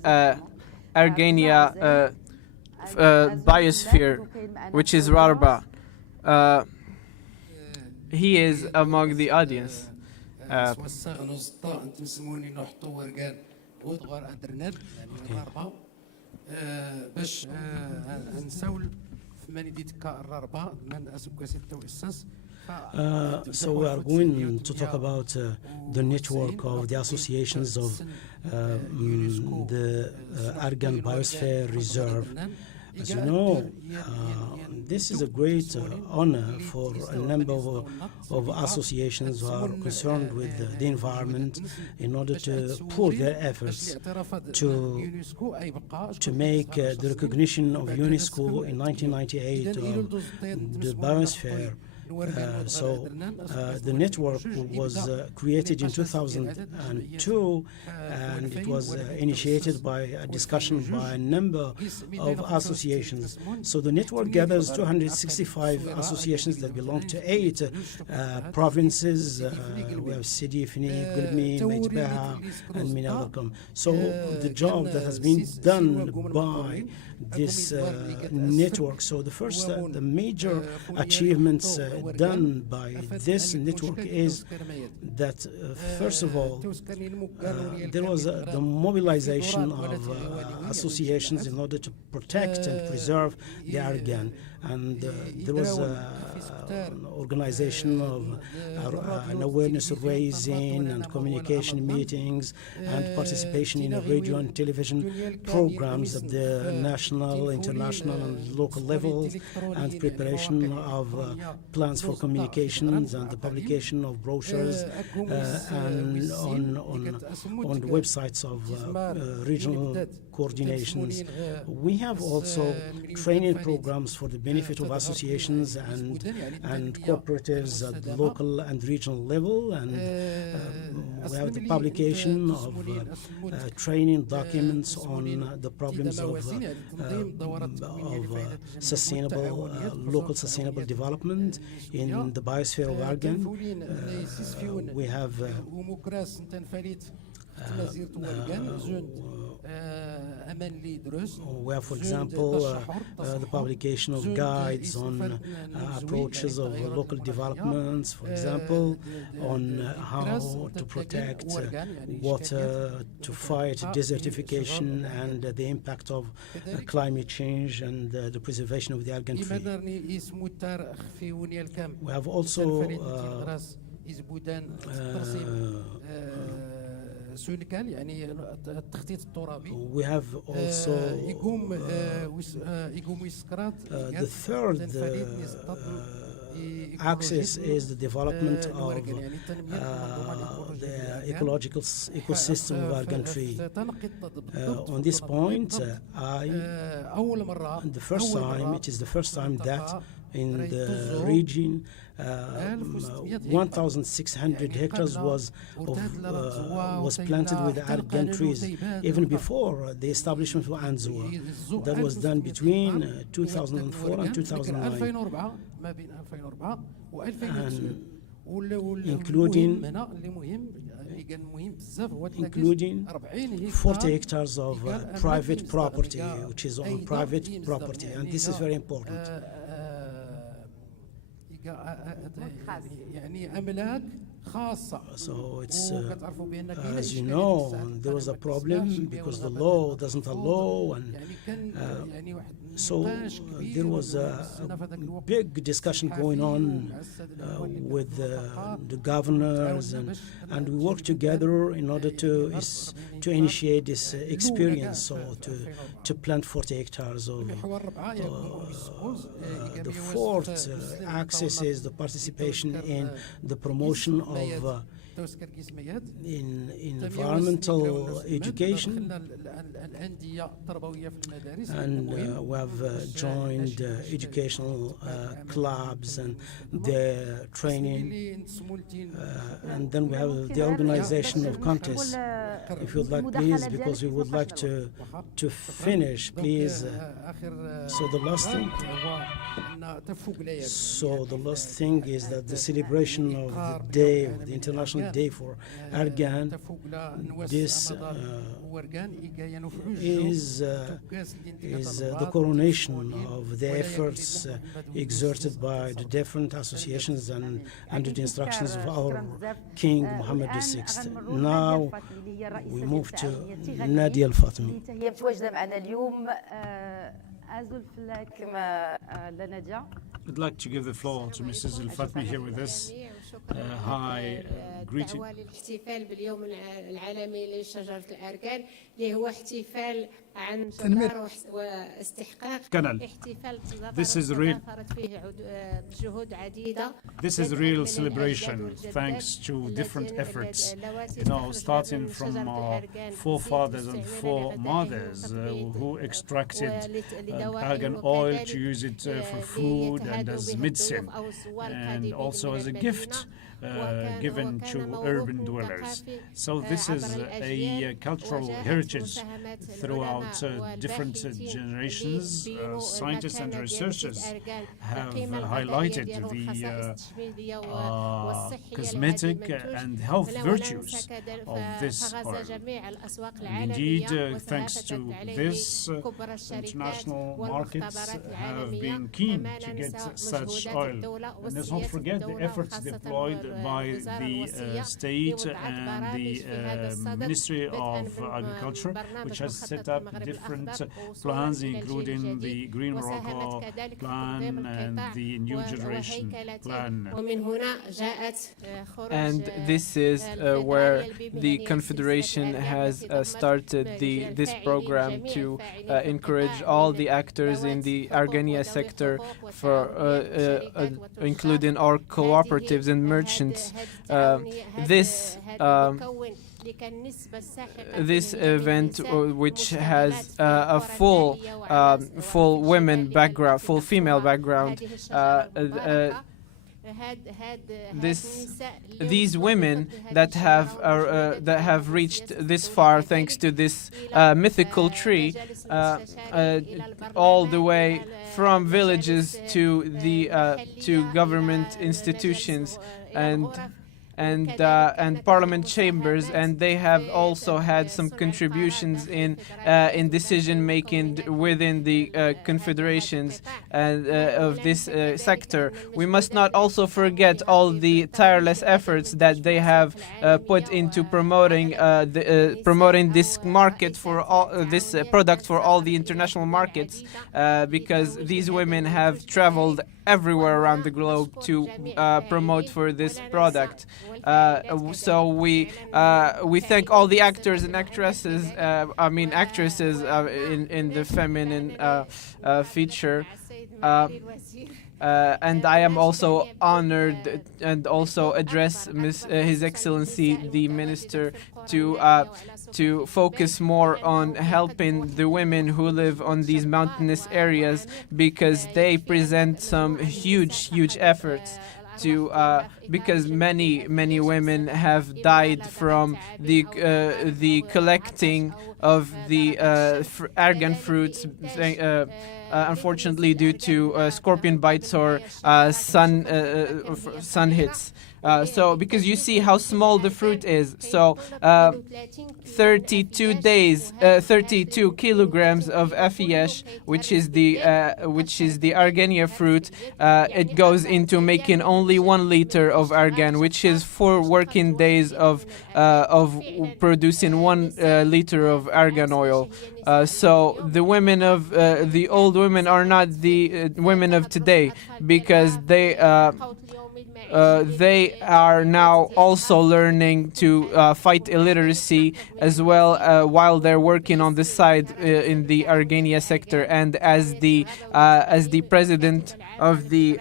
Argania biosphere, which is Rarba. He is among the audience. So we are going to talk about the network of the associations of the Argan Biosphere Reserve. As you know, this is a great honor for a number of associations who are concerned with the environment in order to pour their efforts to make the recognition of UNESCO in 1998 of the biosphere. The network was created in 2002, and it was initiated by a discussion by a number of associations. So the network gathers 265 associations that belong to 8 provinces. We have Sidi, Fini, Gulmi, Medbaha, and many other. So the job that has been done by this network. So the major achievements done by this network is that first of all, there was the mobilization of associations in order to protect and preserve the Argan, and there was an organization of an awareness raising and communication meetings and participation in radio and television programs at the national, international, and local levels, and preparation of plans for communications and the publication of brochures and on the websites of regional coordinations. We have also training programs for the benefit of associations and cooperatives at the local and regional level, and we have the publication of training documents on the problems of sustainable local sustainable development in the biosphere of Argan. We have where, for example, the publication of guides on approaches of local developments, for example, on how to protect water, to fight desertification and the impact of climate change and the preservation of the Argan tree. We have also we have also the third axis is the development of the ecological ecosystem of Argan tree. On this point, it is the first time that in the region 1,600 hectares was planted with Argan trees, even before the establishment of Anzua. That was done between 2004 and 2009, and including 40 hectares of private property, which is on private property, and this is very important. So it's, as you know, there was a problem because the law doesn't allow, and so there was a big discussion going on with the governors, and we worked together in order to initiate this experience, so to plant 40 hectares of the fourth axis is the participation in the promotion of in environmental education, and we have joined educational clubs and their training, and then we have the organization of contests. If you'd like, please, because we would like to finish, please. So the last thing is that the celebration of the day, the International Day for Argan, this is the coronation of the efforts exerted by the different associations and under the instructions of our King Mohammed VI. Now we move to Nadia Al-Fatmi. I'd like to give the floor to Mrs. Al-Fatmi here with us. high greeting. الاحتفال باليوم العالمي لشجرة الأركان اللي هو احتفال عن واستحقاق احتفال تضافرت فيه جهود عديدة. This is a real celebration thanks to different efforts, starting from our forefathers and foremothers who extracted argan oil to use it for food and as medicine, and also as a gift given to urban dwellers. So this is a cultural heritage throughout different generations. Scientists and researchers have highlighted the cosmetic and health virtues of this oil. Indeed, thanks to this, international markets have been keen to get such oil. And let's not forget the efforts deployed by the state and the Ministry of Agriculture, which has set up different plans, including the Green Morocco plan and the New Generation plan. And this is where the Confederation has started this program to encourage all the actors in the Argania sector, including our cooperatives and merchants. This event, which has a full female background, these women that have reached this far thanks to this mythical tree, all the way from villages to government institutions and parliament chambers, and they have also had some contributions in decision making within the confederations and of this sector. We must not also forget all the tireless efforts that they have put into promoting this market for all this product for all the international markets, because these women have traveled everywhere around the globe to promote for this product. So we thank all the actors and actresses. Actresses in the feminine feature. And I am also honored and also address His Excellency the Minister to focus more on helping the women who live on these mountainous areas, because they present some huge efforts because many women have died from the collecting of the argan fruits, unfortunately due to scorpion bites or sun hits. So because you see how small the fruit is, so 32 kilograms of FES, which is the Argania fruit, it goes into making only 1 liter of argan, which is 4 working days of producing 1 liter of argan oil. So the women of the old women are not the women of today, because they are now also learning to fight illiteracy as well, while they're working on the side in the Argania sector. And as the president of the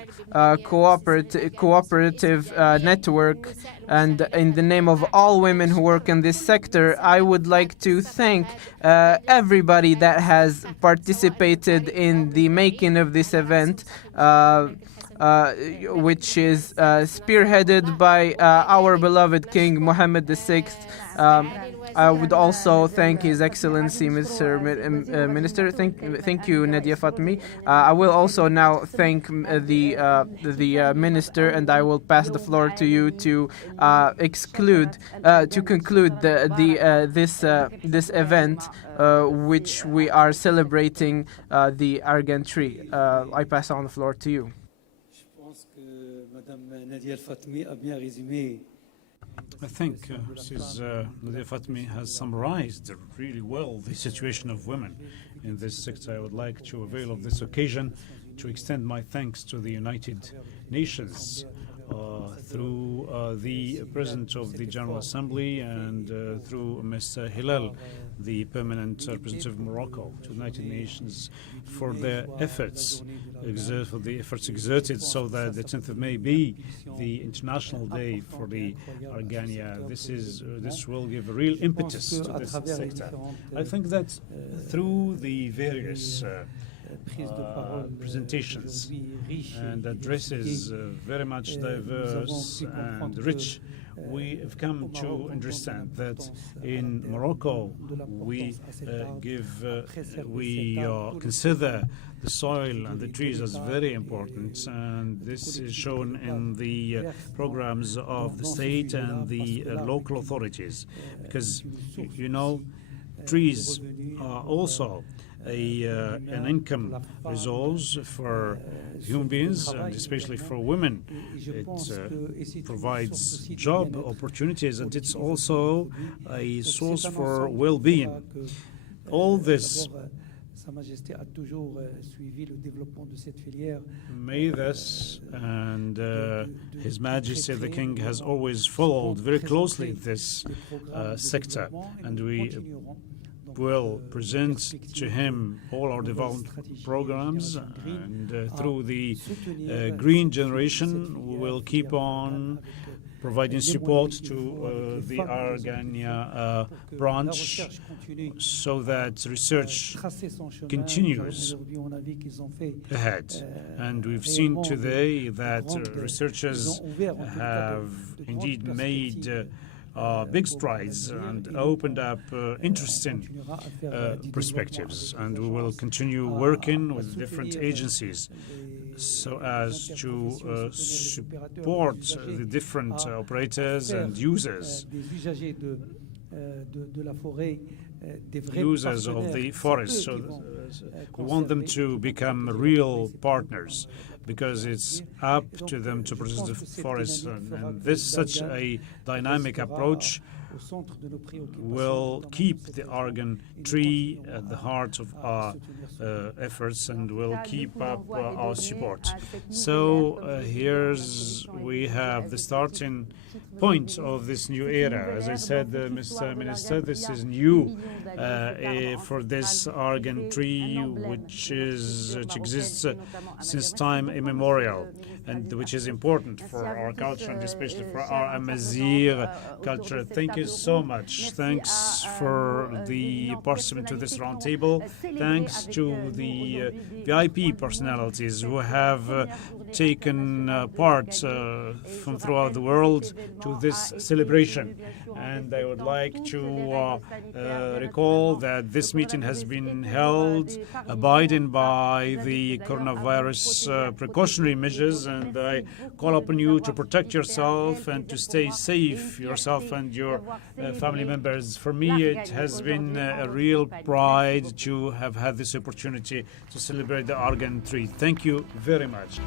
cooperative network, and in the name of all women who work in this sector, I would like to thank everybody that has participated in the making of this event, which is spearheaded by our beloved King Mohammed VI. I would also thank His Excellency, Mr. Minister. Thank you, Nadia Fatmi. I will also now thank the Minister, and I will pass the floor to you to conclude this event, which we are celebrating the argan tree. I pass on the floor to you. I think Mrs. Nadia Fatmi has summarized really well the situation of women in this sector. I would like to avail of this occasion to extend my thanks to the United Nations through the President of the General Assembly and through Mr. Hilal, the permanent representative of Morocco to the United Nations, for their efforts, exerted so that the 10th of May be the International Day for the Argania. This will give a real impetus to this sector. I think that through the various presentations and addresses very much diverse and rich, we have come to understand that in Morocco we consider the soil and the trees as very important, and this is shown in the programs of the state and the local authorities, because trees are also an income resource for human beings, and especially for women. It provides job opportunities, and it's also a source for well-being. All this may this, and His Majesty the King has always followed very closely this sector, and we will present to him all our development programs, and through the green generation we will keep on providing support to the Argania branch so that research continues ahead. And we've seen today that researchers have indeed made big strides and opened up interesting perspectives, and we will continue working with different agencies so as to support the different operators and users of the forest. So we want them to become real partners, because it's up to them to protect the forest, and such a dynamic approach will keep the argan tree at the heart of our efforts and will keep up our support. So we have the starting point of this new era. As I said, Mr. Minister, this is new for this argan tree, which exists since time immemorial, and which is important for our culture, and especially for our Amazigh culture. Thank you so much. Thanks for the participant to this roundtable. Thanks to the VIP personalities who have taken part from throughout the world to this celebration. And I would like to recall that this meeting has been held abiding by the coronavirus precautionary measures, and I call upon you to protect yourself and to stay safe, yourself and your family members. For me, it has been a real pride to have had this opportunity to celebrate the argan tree. Thank you very much.